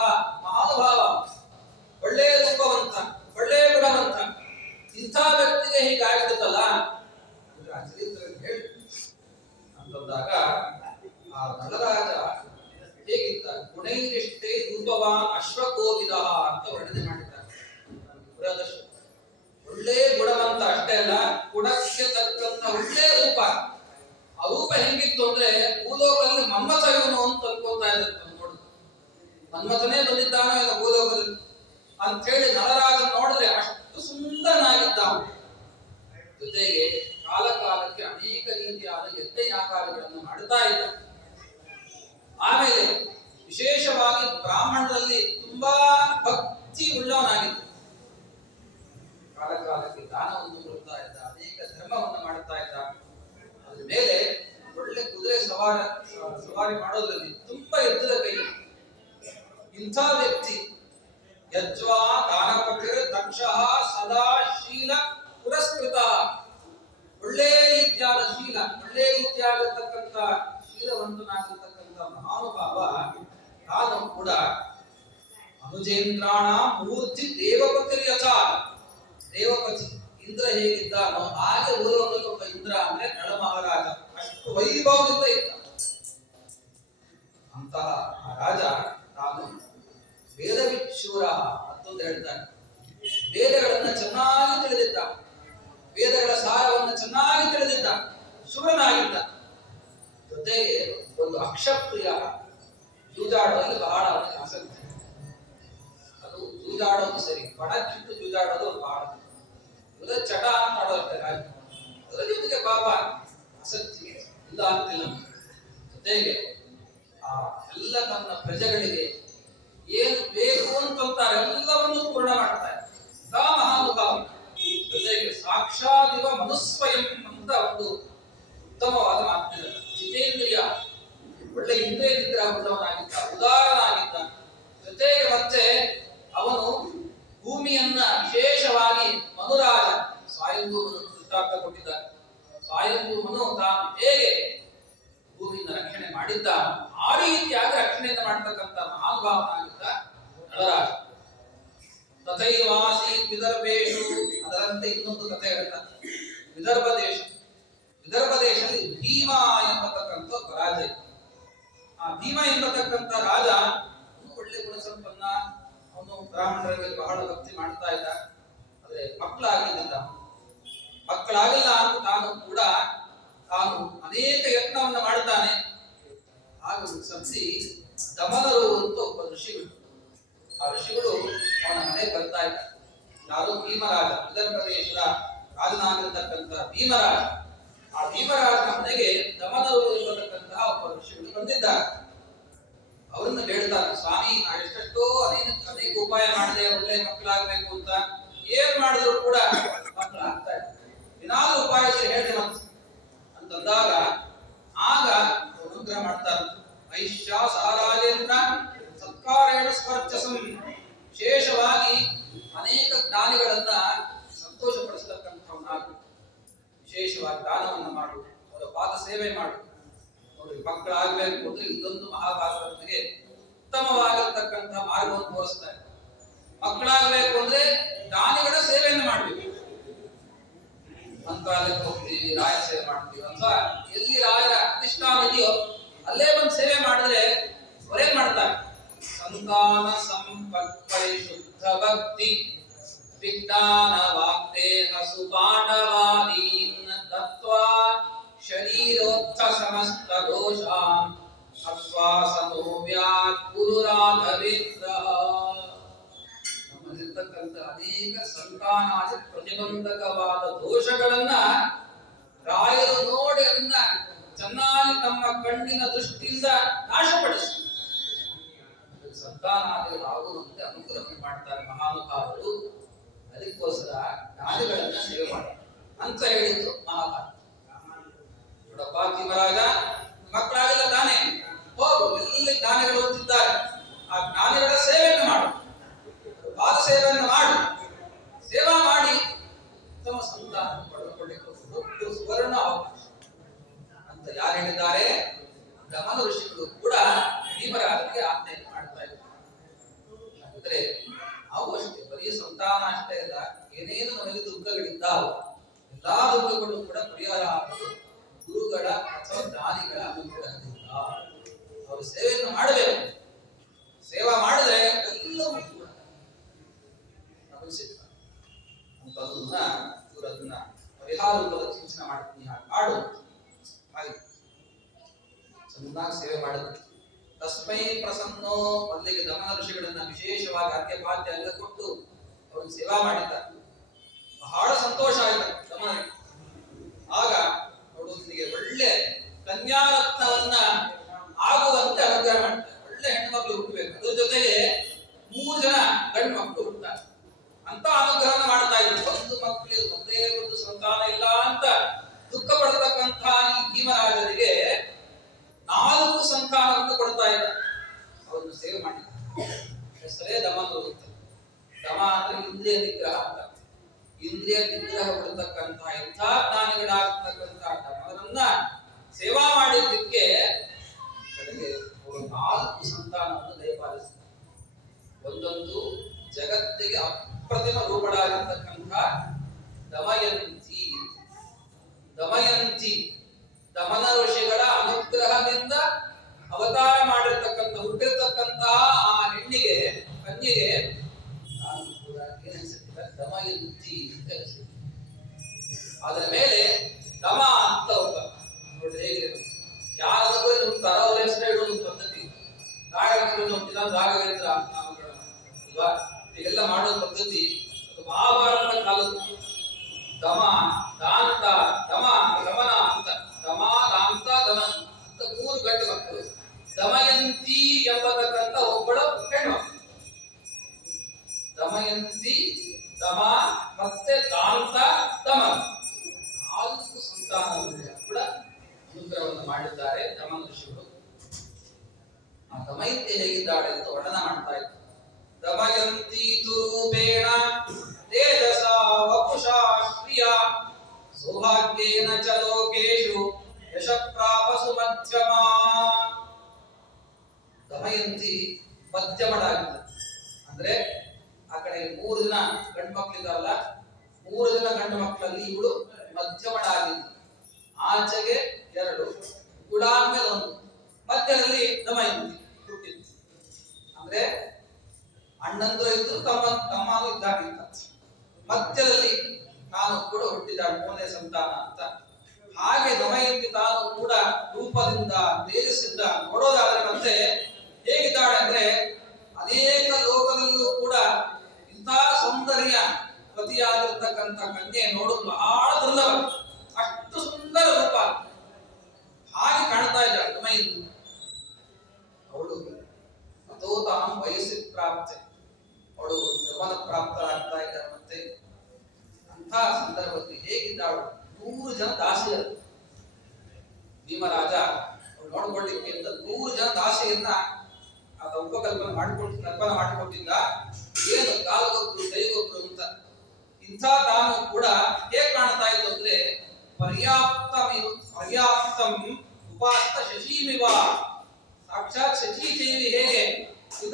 ಮಹಾನುಭಾವ, ಒಳ್ಳೆಯ ರೂಪವಂತ, ಒಳ್ಳೆಯ ಗುಣವಂತ, ಇಂಥ ವ್ಯಕ್ತಿಗೆ ಹೀಗಾಗ್ತದಲ್ಲ ಆ ಚರಿತ್ರೆ ಹೇಳಿ ಅಂತಂದಾಗ ಆ ನಳರಾಜ ಹೇಗಿದ್ದ, ಗುಣೈರಿಷ್ಟೇ ರೂಪವಾನ್ ಅಶ್ವಕೋವಿದ ಅಂತ ವರ್ಣನೆ ಮಾಡಿದ್ದಾರೆ. ಒಳ್ಳೆ ಗುಣವಂತ ಅಷ್ಟೇ ಅಲ್ಲ, ಗುಣಕ್ಕೆ ತಕ್ಕಂತ ಒಳ್ಳೆ ರೂಪ. ಆ ರೂಪ ಹೆಂಗಿತ್ತು ಅಂದ್ರೆ ಭೂಲೋಕದಲ್ಲಿ ಮನ್ಮಥ ಇವನು ಅಂತ ಅನ್ಕೋತಾ ಇದ್ದಾರೆ. ನೋಡು, ಮನ್ಮಥನೇ ಬಂದಿದ್ದಾನೋ ಏನೋ ಭೂಲೋಕದಲ್ಲಿ ಅಂತ ಹೇಳಿ ನಳರಾಜನ ನೋಡಿದ್ರೆ ಅಷ್ಟು ಸುಂದರನಾಗಿದ್ದ. ಜೊತೆಗೆ ಕಾಲ ಕಾಲಕ್ಕೆ ಅನೇಕ ರೀತಿಯಾದ ಯಜ್ಞಯಾಗಾದಿಗಳನ್ನು ಮಾಡುತ್ತಾ ಇದ್ದ. ಆಮೇಲೆ ವಿಶೇಷವಾಗಿ ಬ್ರಾಹ್ಮಣರಲ್ಲಿ ತುಂಬಾ ಭಕ್ತಿ ಉಳ್ಳವನಾಗಿದ್ದ. ಕಾಲ ಕಾಲಕ್ಕೆ ದಾನವನ್ನು ಕೊಡ್ತಾ ಇದ್ದ, ಅನೇಕ ಧರ್ಮವನ್ನು ಮಾಡುತ್ತಾ ಇದ್ದ. ಅದ್ರ ಮೇಲೆ ಒಳ್ಳೆ ಕುದುರೆ ಸವಾರಿ ಮಾಡೋದ್ರಲ್ಲಿ ತುಂಬಾ ಎತ್ತರದ ಕೈ. ಇಂಥ ವ್ಯಕ್ತಿ ಯಜ್ವಾ ದಾನಪತಿರ್ ದಕ್ಷಃ ಸದಾ ಶೀಲ ಪುರಸ್ಕೃತ. ಒಳ್ಳೆ ರೀತಿಯಾದ ಶೀಲ, ಒಳ್ಳೆ ರೀತಿಯಾಗಿರ್ತಕ್ಕಂಥ ಶೀಲವಂತನಾಗಿರ್ತಕ್ಕಂಥ ಮಹಾನುಭಾವ. ತಾನು ಕೂಡ ಅನುಜೇಂದ್ರಾಣ ಮೂರ್ತಿ ದೇವಪತಿರ್ ಯಥಾ, ದೇವಪತಿ ಇಂದ್ರ ಹೇಗಿದ್ದಾನೋ ಹಾಗೆ ಭೂಲೋಕದಲ್ಲಿ ಒಬ್ಬ ಇಂದ್ರ ಅಂದ್ರೆ ನಳ ಮಹಾರಾಜ, ಅಷ್ಟು ವೈಭವದಿಂದ ಇದ್ದ. ಅಂತಹ ರಾಜ ತಾನು ವೇದವಿಚ್ಛೂರ ಮತ್ತೊಂದು ಹೇಳ್ತಾನೆ. ವೇದಗಳನ್ನ ಚೆನ್ನಾಗಿ ತಿಳಿದಿದ್ದ, ವೇದಗಳ ಸಾರವನ್ನು ಚೆನ್ನಾಗಿ ತಿಳಿದಿದ್ದ, ಶೂರನಾಗಿದ್ದ. ಜೊತೆಗೆ ಒಂದು ಅಕ್ಷಪ್ರಿಯ, ಜೂಜಾಡೋದಲ್ಲಿ ಬಹಳ ಅವನಿಗೆ ಆಸಕ್ತಿ. ಅದು ಜೂಜಾಡೋದು ಸರಿ, ಪಣಕ್ಕಿಟ್ಟು ಜೂಜಾಡೋದು ಬಹಳ ಚಟ ಅಂತ ಆಡೋದು ಅದರಲ್ಲಿ ಇವನಿಗೆ ಪಾಪ ಆಸಕ್ತಿ ಇಲ್ಲ ಅಂತಿಲ್ಲ. ಜೊತೆಗೆ ಆ ಎಲ್ಲ ತನ್ನ ಪ್ರಜೆಗಳಿಗೆ ಏನು ಬೇಕು ಅಂತಂತಾರೆ ಎಲ್ಲವನ್ನೂ ಪೂರ್ಣ ಮಾಡ್ತಾರೆ. ಮಹಾನುಭಾವ. ಜೊತೆಗೆ ಸಾಕ್ಷಾದಿವ ಮನುಸ್ವಯಂ ಅಂತ ಒಂದು ಉತ್ತಮವಾದ ಮಾತಿನ ಜಿತೇಂದ್ರಿಯ, ಒಳ್ಳೆ ಇಂದ್ರಿಯ ನಿಗ್ರಹ ಉಳ್ಳವನಾಗಿದ್ದ, ಉದಾರನಾಗಿದ್ದ. ಜೊತೆಗೆ ಮತ್ತೆ ಅವನು ಭೂಮಿಯನ್ನ ವಿಶೇಷವಾಗಿ ಮನುರಾಜ ಸ್ವಾಯಂಭೂಮನು ದೃಷ್ಟಾಂತ ಕೊಟ್ಟಿದ್ದಾರೆ. ಸ್ವಾಯಂಭೂಮನು ತಾನು ಹೇಗೆ ಭೂಮಿಯಿಂದ ರಕ್ಷಣೆ ಮಾಡಿದ್ದ ಆ ರೀತಿಯಾಗಿ ರಕ್ಷಣೆಯನ್ನು ಮಾಡತಕ್ಕಂಥ ಮಹಾನುಭಾವನಾಗಿದ್ದ ನಳರಾಜ. ತಥೈವಾಸಿ ವಿದರ್ಭೇಶು, ಅದರಂತೆ ಇನ್ನೊಂದು ಕಥೆ ಹೇಳ್ತಾನೆ. ವಿದರ್ಭ ದೇಶದಲ್ಲಿ ಭೀಮ ಎಂಬತಕ್ಕಂಥ ರಾಜ. ಆ ಭೀಮ ಎಂಬತಕ್ಕಂಥ ರಾಜ ಒಳ್ಳೆ ಗುಣಸಂಪನ್ನ, ಅವನು ಬ್ರಾಹ್ಮಣರಿಗೆ ಬಹಳ ಭಕ್ತಿ ಮಾಡ್ತಾ ಇದ್ದ. ಆದ್ರೆ ಮಕ್ಕಳಾಗಿಲ್ಲ ಅಂತ ತಾನು ಅನೇಕ ಯತ್ನವನ್ನ ಮಾಡ್ತಾನೆ. ಆಗ ಸಂಸಿ ದಮನರು ಅಂತ ಒಬ್ಬ ಋಷಿಗಳು, ಆ ಋಷಿಗಳು ಅವನ ಮನೆಗೆ ಬರ್ತಾ ಇದ್ದ. ಯಾರು? ಭೀಮರಾಜ, ವಿದರ್ಭ ದೇಶದ ರಾಜನಾಗಿರ್ತಕ್ಕಂಥ ಭೀಮರಾಜ. ಆ ಭೀಮರಾಜನ ಮನೆಗೆ ದಮನರು ಎಂಬತಕ್ಕಂತಹ ಒಬ್ಬ ಋಷಿಗಳು ಬಂದಿದ್ದಾರೆ. ಅವರನ್ನ ಹೇಳ್ತಾರೆ, ಸ್ವಾಮಿ ನಾ ಎಷ್ಟೆಷ್ಟೋ ಅನೇಕ ಉಪಾಯ ಮಾಡಿದೆ ಒಳ್ಳೆ ಮಕ್ಕಳಾಗಬೇಕು ಅಂತ, ಏನ್ ಮಾಡಿದ್ರು ಕೂಡ ಮಕ್ಕಳಾಗ್ತಾ ಇದೆ, ಏನಾದ್ರೂ ಉಪಾಯ ಹೇಳಿದೆ ಅಂತಂದಾಗ ಆಗ ಅನುಗ್ರಹ ಮಾಡ್ತಾರೆ. ಐಶ್ಯ ಸಹರಾಜೇಂದ್ರ ಸತ್ಕಾರೇಣ ಸ್ಪರ್ಚಸಂ, ವಿಶೇಷವಾಗಿ ಅನೇಕ ಜ್ಞಾನಿಗಳನ್ನ ಸಂತೋಷಪಡಿಸತಕ್ಕಂಥವನಾಗು, ವಿಶೇಷವಾಗಿ ದಾನವನ್ನ ಮಾಡು, ಅವರ ಪಾದ ಸೇವೆ ಮಾಡು. ಅವ್ರಿಗೆ ಮಕ್ಕಳಾಗಬೇಕು ಅಂದ್ರೆ ಇದೊಂದು ಮಹಾಭಾರತನಿಗೆ ಉತ್ತಮವಾಗಿರ್ತಕ್ಕಂಥ ಮಾರ್ಗವನ್ನು ತೋರಿಸ್ತಾರೆ. ಮಕ್ಕಳಾಗಬೇಕು ಅಂದ್ರೆ ದಾನಿಗಳ ಸೇವೆಯನ್ನು ಮಾಡ್ಬೇಕು. ಮಂತ್ರಾಲಯಕ್ಕೆ ಹೋಗ್ತೀವಿ, ರಾಯ ಸೇವೆ ಮಾಡ್ತೀವಿ ಅಥವಾ ಎಲ್ಲಿ ರಾಯರ ಅಧಿಷ್ಠಾನ ಇದೆಯೋ ಅಲ್ಲೇ ಬಂದು ಸೇವೆ ಮಾಡಿದ್ರೆ ಅವರೇನ್ ಮಾಡ್ತಾರೆ? ಸಂತಾನ ಸಂಪರ್ಕೈ ಶುದ್ಧ ಭಕ್ತಿ ವಿಜ್ಞಾನ ವಾಗ್ದೇಹ ಸುಪಾಠವಾದೀನ್ ತತ್ವಾ ಶರೀರೋತ್ಥ ಸಮಸ್ತ ದೋಷಾನ್ ಅಶ್ವಾಸನೋ ವ್ಯಾತ್ ಗುರುರಾಘವೇಂದ್ರ. ನಮ್ಮಲ್ಲಿರ್ತಕ್ಕಂಥ ಆಗಿರ್ತಕ್ಕಂಥ ಅನೇಕ ಸಂತಾನಾದಿ ಪ್ರತಿಬಂಧಕವಾದ ದೋಷಗಳನ್ನ ರಾಯರು ನೋಡಿ ಅದನ್ನ ಚೆನ್ನಾಗಿ ತಮ್ಮ ಕಣ್ಣಿನ ದೃಷ್ಟಿಯಿಂದ ನಾಶಪಡಿಸಿ ಸಂತಾನಾದಿಗಳಾಗುವಂತೆ ಅನುಗ್ರಹ ಮಾಡ್ತಾರೆ ಮಹಾನುಭಾವರು. ಅದಕ್ಕೋಸ್ಕರ ಜ್ಞಾನಿಗಳನ್ನ ಸೇವೆ ಮಾಡಿ ಅಂತ ಹೇಳಿದ್ದು ಮಹಾಭಾರತ. ನೋಡಪ್ಪ ಧೀಮರಾಜ, ಮಕ್ಕಳಾಗಿಲ್ಲ ತಾನೆ, ಹೋಗು, ಎಲ್ಲಿ ಜ್ಞಾನಿಗಳು ಅಂತಿದ್ದಾರೆ, ಆ ಜ್ಞಾನಿಗಳ ಸೇವೆಯನ್ನು ಮಾಡು, ಪಾದ ಸೇವೆಯನ್ನು ಮಾಡು. ಸೇವಾ ಮಾಡಿ ಉತ್ತಮ ಸಂತಾನ ಪಡೆದುಕೊಳ್ಳಿಕ್ಕೆ ಸುವರ್ಣ ಅವಕಾಶ ಅಂತ ಯಾರು ಹೇಳಿದ್ದಾರೆ? ಗಮನ ಋಷಿಗಳು ಕೂಡ ಭೀಮರಾಜನಿಗೆ ಆಜ್ಞೆ ಮಾಡ್ತಾ ಇದ್ದಾರೆ. ಅಂದ್ರೆ ನಾವು ಅಷ್ಟೇ ಬರೀ ಸಂತಾನ ಅಷ್ಟೇ ಇಲ್ಲ, ಏನೇನು ನಮಗೆ ದುಃಖಗಳಿದ್ದಾವ ಎಲ್ಲಾ ದುಃಖಗಳು ಕೂಡ ಪರಿಹಾರ ಆಗುವುದು ಗುರುಗಳ ಅಥವಾ ಜ್ಞಾನಿಗಳ ಅನುಗ್ರಹದಿಂದ. ಅವರು ಸೇವೆಯನ್ನು ಮಾಡಬೇಕು. ಸೇವಾ ಮಾಡಿದ್ರೆ ಎಲ್ಲವೂ ಕೂಡ ನಮಗೆ ಸಿಗ್ತದೆ ಅಂತದನ್ನ ಇವರು ಅದನ್ನ ಪರಿಹಾರ ರೂಪದ ಚಿಂತನೆ ಮಾಡ್ತೀನಿ. ಮಾಡು, ಹಾಗೆ ಚೆನ್ನಾಗಿ ಸೇವೆ ಮಾಡಬೇಕು. ತಸ್ಮೈ ಪ್ರಸನ್ನೋ, ಮೊದಲಿಗೆ ದಮನ ಋಷಿಗಳನ್ನ ವಿಶೇಷವಾಗಿ ಅರ್ಘ್ಯಪಾದ್ಯ ಎಲ್ಲ ಕೊಟ್ಟು ಅವ್ರಿಗೆ ಸೇವಾ ಮಾಡಿದ್ದಾರೆ. ಬಹಳ ಸಂತೋಷ ಆಯ್ತು ದಮನಿಗೆ. ಆಗ ನೋಡುವನಿಗೆ ಒಳ್ಳೆ ಕನ್ಯಾರತ್ನವನ್ನ ಆಗುವಂತೆ ಅನುಗ್ರಹ ಮಾಡ್ತಾರೆ. ಒಳ್ಳೆ ಹೆಣ್ಮಕ್ಳು ಹುಟ್ಟಬೇಕು, ಅದ್ರ ಜೊತೆಗೆ 3 ಜನ ಗಂಡು ಮಕ್ಕಳು ಹುಟ್ಟುತ್ತಾರೆ ಅಂತ ಅನುಗ್ರಹನ ಮಾಡ್ತಾ ಇದ್ರು. ಒಂದು ಮಕ್ಕಳಿಗೆ ಒಂದೇ ಒಂದು ಸಂತಾನ ಇಲ್ಲ ಅಂತ ದುಃಖ ಪಡ್ತಕ್ಕಂಥ ಈ ಭೀಮರಾಜನಿಗೆ 4 ಸಂತಾನವನ್ನು ಕೊಡ್ತಾ ಇದ್ದಾರೆ. ಅವರನ್ನು ಸೇವೆ ಮಾಡಿದ್ದಾರೆ. ಹೆಸರೇ ದಮನ ಬರುತ್ತೆ. ದಮ ಅಂದ್ರೆ ಇಂದ್ರಿಯ ನಿಗ್ರಹ ಅಂತ. ಇಂದ್ರಿಯ ನಿಗ್ರಹ ಕೊಡ್ತಕ್ಕಂಥ ಎಂಥ ಜ್ಞಾನಿಗಳಾಗತಕ್ಕಂಥ ದಮನರನ್ನ ಸೇವಾ ಮಾಡಿದ್ದಕ್ಕೆ ಕಡೆಗೆ 4 ಸಂತಾನವನ್ನು ದಯಪಾಲಿಸಿದ್ದಾರೆ. ಒಂದೊಂದು ಜಗತ್ತಿಗೆ ಅಪ್ರತಿಮ ರೂಪಳಾಗಿರ್ತಕ್ಕಂಥ ದಮಯಂತಿ. ದಮಯಂತಿ ದಮನ ಋಷಿಗಳ ಅನುಗ್ರಹದಿಂದ ಅವತಾರ ಮಾಡಿರ್ತಕ್ಕಂಥ ಹುಟ್ಟಿರ್ತಕ್ಕಂತಹ ಆ ಹೆಣ್ಣಿಗೆ ಕನ್ಯೆಗೆ ನಾನು ಕೂಡ ಏನ್ ಹೆಸರಿಲ್ಲ, ದಮಯಂತಿ ಅಂತ ಹೆಸರು. ಅದರ ಮೇಲೆ ದಮ ಅಂತ ಒಬ್ಬ ನೋಡಿ ಹೇಗಿದೆ, ಯಾರ ಅನುಗ್ರಹ ಹುಡ್ತಾರೋ ಅವ್ರ ಹೆಸರು ಹೇಳೋದು ಪದ್ಧತಿ. ರಾಘವೇಂದ್ರ ಹುಟ್ಟಿದ ರಾಘವೇಂದ್ರ ನಾಮಕರಣ ಅಲ್ವಾ, ಹೀಗೆಲ್ಲ ಮಾಡೋ ಪದ್ಧತಿ ಮಹಾಭಾರತದ ಕಾಲದ. ದಮ ದಾಂತ ದಮ ದಮನ ಅಂತ, ದಮ ದಾಂತ ದಮನ ಅಂತ 3 ಗಂಡು ಮಕ್ಕಳು. ದಮಯಂತಿ ಎಂಬತಕ್ಕಂಥ ಒಬ್ಬಳು ಹೆಣ್ಣು. ದಮಯಂತಿ, ದಮ ಮತ್ತೆ ದಾಂತ ದಮನ 4 ಸಂತಾನವನ್ನು ಕೂಡ ಅನುಗ್ರಹವನ್ನು ಮಾಡಿದ್ದಾರೆ ದಮನ ಋಷಿಗಳು. ಆ ದಮಯಂತಿ ಹೇಗಿದ್ದಾಳೆ ಅಂತ ವರ್ಣನ ಮಾಡ್ತಾ ಇದ್ದಾರೆ. ದಮಯಂತಿ ತುರೂಪೇಣ ತೇಜಸ ವಪುಷಾ ಶ್ರಿಯ ಸೌಭಾಗ್ಯೇನ ಚ ಲೋಕೇಶು ಯಶ ಪ್ರಾಪಸು ಮಧ್ಯಮ. ದಮಯಂತಿ ಮಧ್ಯಮಳಾಗಿದ್ದ ಅಂದ್ರೆ ಆ ಕಡೆ 3 ಜನ ಗಂಡು ಮಕ್ಕಳಿದಾರಲ್ಲ, 3 ಜನ ಗಂಡು ಮಕ್ಕಳಲ್ಲಿ ಇವಳು ಮಧ್ಯಮಳಾಗಿದ್ದ. ಆಚೆಗೆ 2, ಗುಡಾದ್ಮೇಲೆ 1, ಮಧ್ಯದಲ್ಲಿ ದಮಯಂತಿ ಹುಟ್ಟಿದ್ದು. ಅಂದ್ರೆ ಅಣ್ಣಂದ್ರು ಇದ್ರು, ತಮ್ಮನೂ ಇದ್ದಾಗಿದ್ದ. ಮಧ್ಯದಲ್ಲಿ ನಾನು ಕೂಡ ಹುಟ್ಟಿದ್ದಾಳೆ 3ನೇ ಸಂತಾನ ಅಂತ. ಹಾಗೆ ದಮಯಂತಿ ತಾನು ಕೂಡ ರೂಪದಿಂದ ತೇಜಸ್ಸಿಂದ ನೋಡೋದಾದ್ರೆ ಮತ್ತೆ ಹೇಗಿದ್ದಾಳೆ ಅಂದ್ರೆ ಅನೇಕ ಲೋಕದಲ್ಲೂ ಕೂಡ ಇಂಥ ಸೌಂದರ್ಯ ಪತಿಯಾಗಿರ್ತಕ್ಕಂಥ ಕನ್ಯೆ ನೋಡೋದು ಬಹಳ ದುರ್ಲಭ. ಅಷ್ಟು ಸುಂದರ ರೂಪ, ಹಾಗೆ ಕಾಣ್ತಾ ಇದ್ದಾಳೆ ದಮಯಂತಿ. ಅವಳು ಅಥೋತಾಂ ವಯಸ್ಸಿ ಪ್ರಾಪ್ತೆ, ಅವಳು ಯೌವನ ಪ್ರಾಪ್ತರಾಗ್ತಾ ಇದ್ದಾರೆ. ಮತ್ತೆ ಅಂಥ ಸಂದರ್ಭದಲ್ಲಿ ಹೇಗಿದ್ದಾಳು, 100 ಜನ ದಾಸಿಯರು. ಭೀಮರಾಜ ಅವಳು ನೋಡ್ಕೊಳ್ಳಿಕ್ಕೆ ಅಂತ 100 ಜನ ದಾಸಿಯನ್ನ ಆತ ಕಲ್ಪನೆ ಮಾಡಿಕೊಟ್ಟಿದ್ದ. ಏನು ಕಾಲಗೊಬ್ರು ಕೈಗೊಬ್ರು ಅಂತ. ಇಂಥ ತಾನು ಕೂಡ ಹೇಗೆ ಕಾಣ್ತಾ ಇತ್ತು ಅಂದ್ರೆ ಪರ್ಯಾಪ್ತಂ ಉಪಾಸ್ತ ಶಶೀಮಿವ. ಸಾಕ್ಷಾತ್ ಶಚೀದೇವಿ ಹೇಗೆ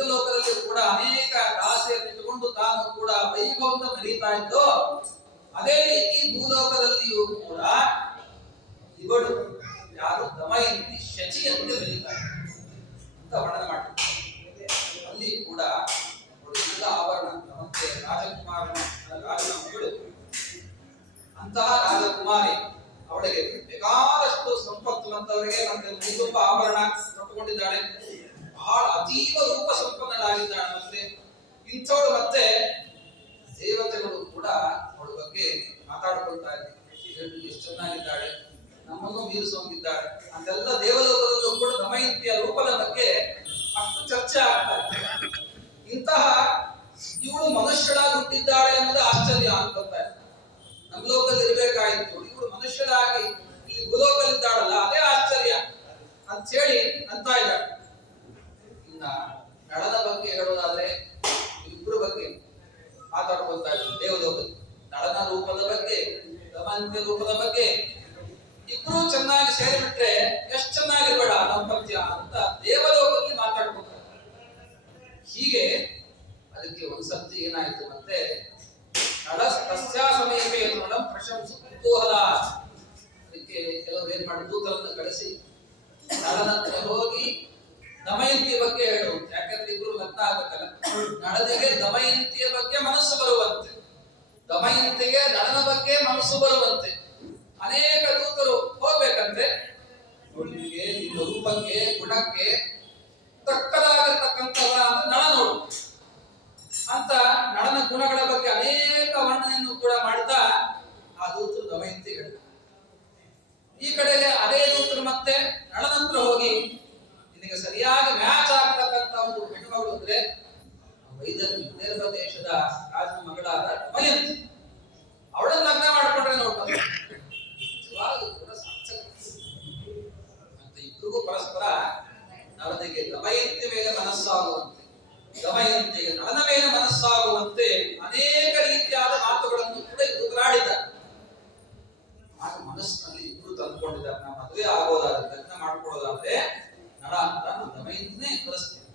ಲೋಕದಲ್ಲಿ ಕೂಡ ಅನೇಕ ದಾಸಿಯರು ಇಟ್ಟುಕೊಂಡು ತಾನು ಕೂಡ ವೈಭವದ ಮೆರೀತಾ ಇದ್ದೋ, ಅದೇ ರೀತಿ ಭೂಲೋಕದಲ್ಲಿಯೂ ಕೂಡ ಇವಳು ಯಾರು ದಮಯಂತಿ ಶಚಿಯಂತೆ ಮೆರೀತಾರೆ ಅಂತ ವರ್ಣನೆ ಮಾಡ್ತಾರೆ. ಅಲ್ಲಿ ಕೂಡ ಎಲ್ಲ ಆಭರಣ ಮತ್ತೆ ರಾಜಕುಮಾರನ ರಾಜನ ಮಗಳು, ಅಂತಹ ರಾಜಕುಮಾರಿ. ಅವಳಿಗೆ ಬೇಕಾದಷ್ಟು ಸಂಪತ್ತು ಮತ್ತವರಿಗೆ ಮತ್ತೆ ತುಂಬ ಆಭರಣ ತೊಟ್ಟುಕೊಂಡಿದ್ದಾಳೆ. ಬಹಳ ಅತೀವ ರೂಪ ಸಂಪನ್ನಳಾಗಿದ್ದಾಳೆ. ಮತ್ತೆ ಇಂಥವಳು ಮತ್ತೆ ದೇವತೆಗಳು ಕೂಡ ಅವಳ ಬಗ್ಗೆ ಮಾತಾಡ್ಕೊಳ್ತಾ ಇದ್ದಾರೆ. ಎಷ್ಟು ಚೆನ್ನಾಗಿದ್ದಾಳೆ, ನಮ್ಮನ್ನು ಮೀರಿಸೋಂಗಿದ್ದಾಳೆ ಅಂತೆಲ್ಲ ದೇವಲೋಕದಲ್ಲೂ ಕೂಡ ದಮಯಂತಿಯ ರೂಪದ ಬಗ್ಗೆ ಅಷ್ಟು ಚರ್ಚೆ ಆಗ್ತಾ ಇದೆ. ಇಂತಹ ಇವಳು ಮನುಷ್ಯಳಾಗಿ ಹುಟ್ಟಿದ್ದಾಳೆ ಅನ್ನೋದು ಆಶ್ಚರ್ಯ ಅನ್ಕೊಳ್ತಾ ಇದೆ. ನಮ್ಮ ಲೋಕದಲ್ಲಿ ಇರ್ಬೇಕಾಯ್ತು, ಇವಳು ಮನುಷ್ಯಳಾಗಿ ಇಲ್ಲಿ ಭೂಲೋಕದಲ್ಲಿದ್ದಾಳಲ್ಲ ಅದೇ ಆಶ್ಚರ್ಯ ಅಂತ ಹೇಳಿ ಅಂತ ಇದ್ದಾಳೆ. ಇನ್ನ ನಳನ ಬಗ್ಗೆ ಹೇಳೋದಾದ್ರೆ ಇಬ್ಬರ ಬಗ್ಗೆ ಮಾತಾಡ್ಕೊಳ್ತಾ ಇದ್ರು ದೇವಲೋಕದಲ್ಲಿ. ನಳನ ರೂಪದ ಬಗ್ಗೆ, ದಮಯಂತಿ ರೂಪದ ಬಗ್ಗೆ ಇಬ್ರು ಚೆನ್ನಾಗಿ ಸೇರಿಬಿಟ್ರೆ ಎಷ್ಟು ಚೆನ್ನಾಗಿರ್ಬೇಡ ದಾಂಪತ್ಯ ಅಂತ ದೇವಲೋಕದಲ್ಲಿ ಮಾತಾಡ್ಕೊಳ್ತಾರೆ. ಹೀಗೆ ಅದಕ್ಕೆ ಒಂದ್ಸರ್ತಿ ಏನಾಯ್ತು ಮತ್ತೆ, ನಳ ತಸ್ಯಾ ಸಮೀಪೆ ನಳಂ ಪ್ರಶಂಸ ಕುತೂಹಲ. ಅದಕ್ಕೆ ಕೆಲವರು ಏನ್ ಮಾಡಿ ದೂತರನ್ನು ಕಳಿಸಿ ನಳನ ಹತ್ರ ಹೋಗಿ ದಮಯಂತಿಯ ಬಗ್ಗೆ ಹೇಳು, ಯಾಕಂದ್ರೆ ಇಬ್ರು ಲಗ್ನ ಆಗ್ಬೇಕಲ್ಲ. ನಳನಿಗೆ ದಮಯಂತಿಯ ಬಗ್ಗೆ ಮನಸ್ಸು ಬರುವಂತೆ, ದಮಯಂತಿಗೆ ನಳನ ಬಗ್ಗೆ ಮನಸ್ಸು ಬರುವಂತೆ ಅನೇಕ ದೂತರು ಹೋಗ್ಬೇಕಂತೆ. ನಿಮಗೆ ನಿಮ್ಮ ರೂಪಕ್ಕೆ ಗುಣಕ್ಕೆ ತಕ್ಕದಾಗಿರ್ತಕ್ಕಂಥವ ಅಂತ ನಳ ನೋಡು ಅಂತ ನಳನ ಗುಣಗಳ ಬಗ್ಗೆ ಅನೇಕ ವರ್ಣನೆಯನ್ನು ಕೂಡ ಮಾಡ್ತಾ ಆ ದೂತರು ದಮಯಂತಿ ಹೇಳಿದ. ಈ ಕಡೆಗೆ ಅದೇ ದೂತರು ಮತ್ತೆ ನಳನಂತರ ಹೋಗಿ ನಿನಗೆ ಸರಿಯಾಗಿ ಮ್ಯಾಚ್ ಆಗ್ತಕ್ಕಂಥ ಒಂದು ಹೆಣ್ಣುಮಗಳು ಅಂದ್ರೆ ವಿದರ್ಭ ದೇಶದ ರಾಜನ ಮಗಳಾದ ದಮಯಂತಿ, ಅವಳನ್ನ ಲಗ್ನ ಮಾಡ್ಕೊಂಡ್ರೆ ನೋಡ್ತಾರೆ ಕೂಡ ಸಾರ್ಥಕ ಅಂತ. ಇಬ್ಬರಿಗೂ ಪರಸ್ಪರ ನಳನಿಗೆ ದಮಯಂತಿ ಮೇಲೆ ಮನಸ್ಸಾಗುವಂತೆ, ದಮಯಂತಿಗೆ ನಳನ ಮೇಲೆ ಮನಸ್ಸಾಗುವಂತೆ ಅನೇಕ ರೀತಿಯಾದ ಮಾತುಗಳನ್ನು ಕೂಡ ಎದುರಾಡಿದ. ಆಗ ಮನಸ್ಸಿನಲ್ಲಿ ಇಬ್ರು ತಂದುಕೊಂಡಿದ್ದಾರೆ, ನಾವು ಮದುವೆ ಆಗೋದಾದ್ರೆ ಲಗ್ನ ಮಾಡ್ಕೊಳ್ಳೋದಾದ್ರೆ ನಳ ಅಂತ ನಾನು ದಮಯಂತಿನೇ ಹೊರಸ್ತೇನೆ,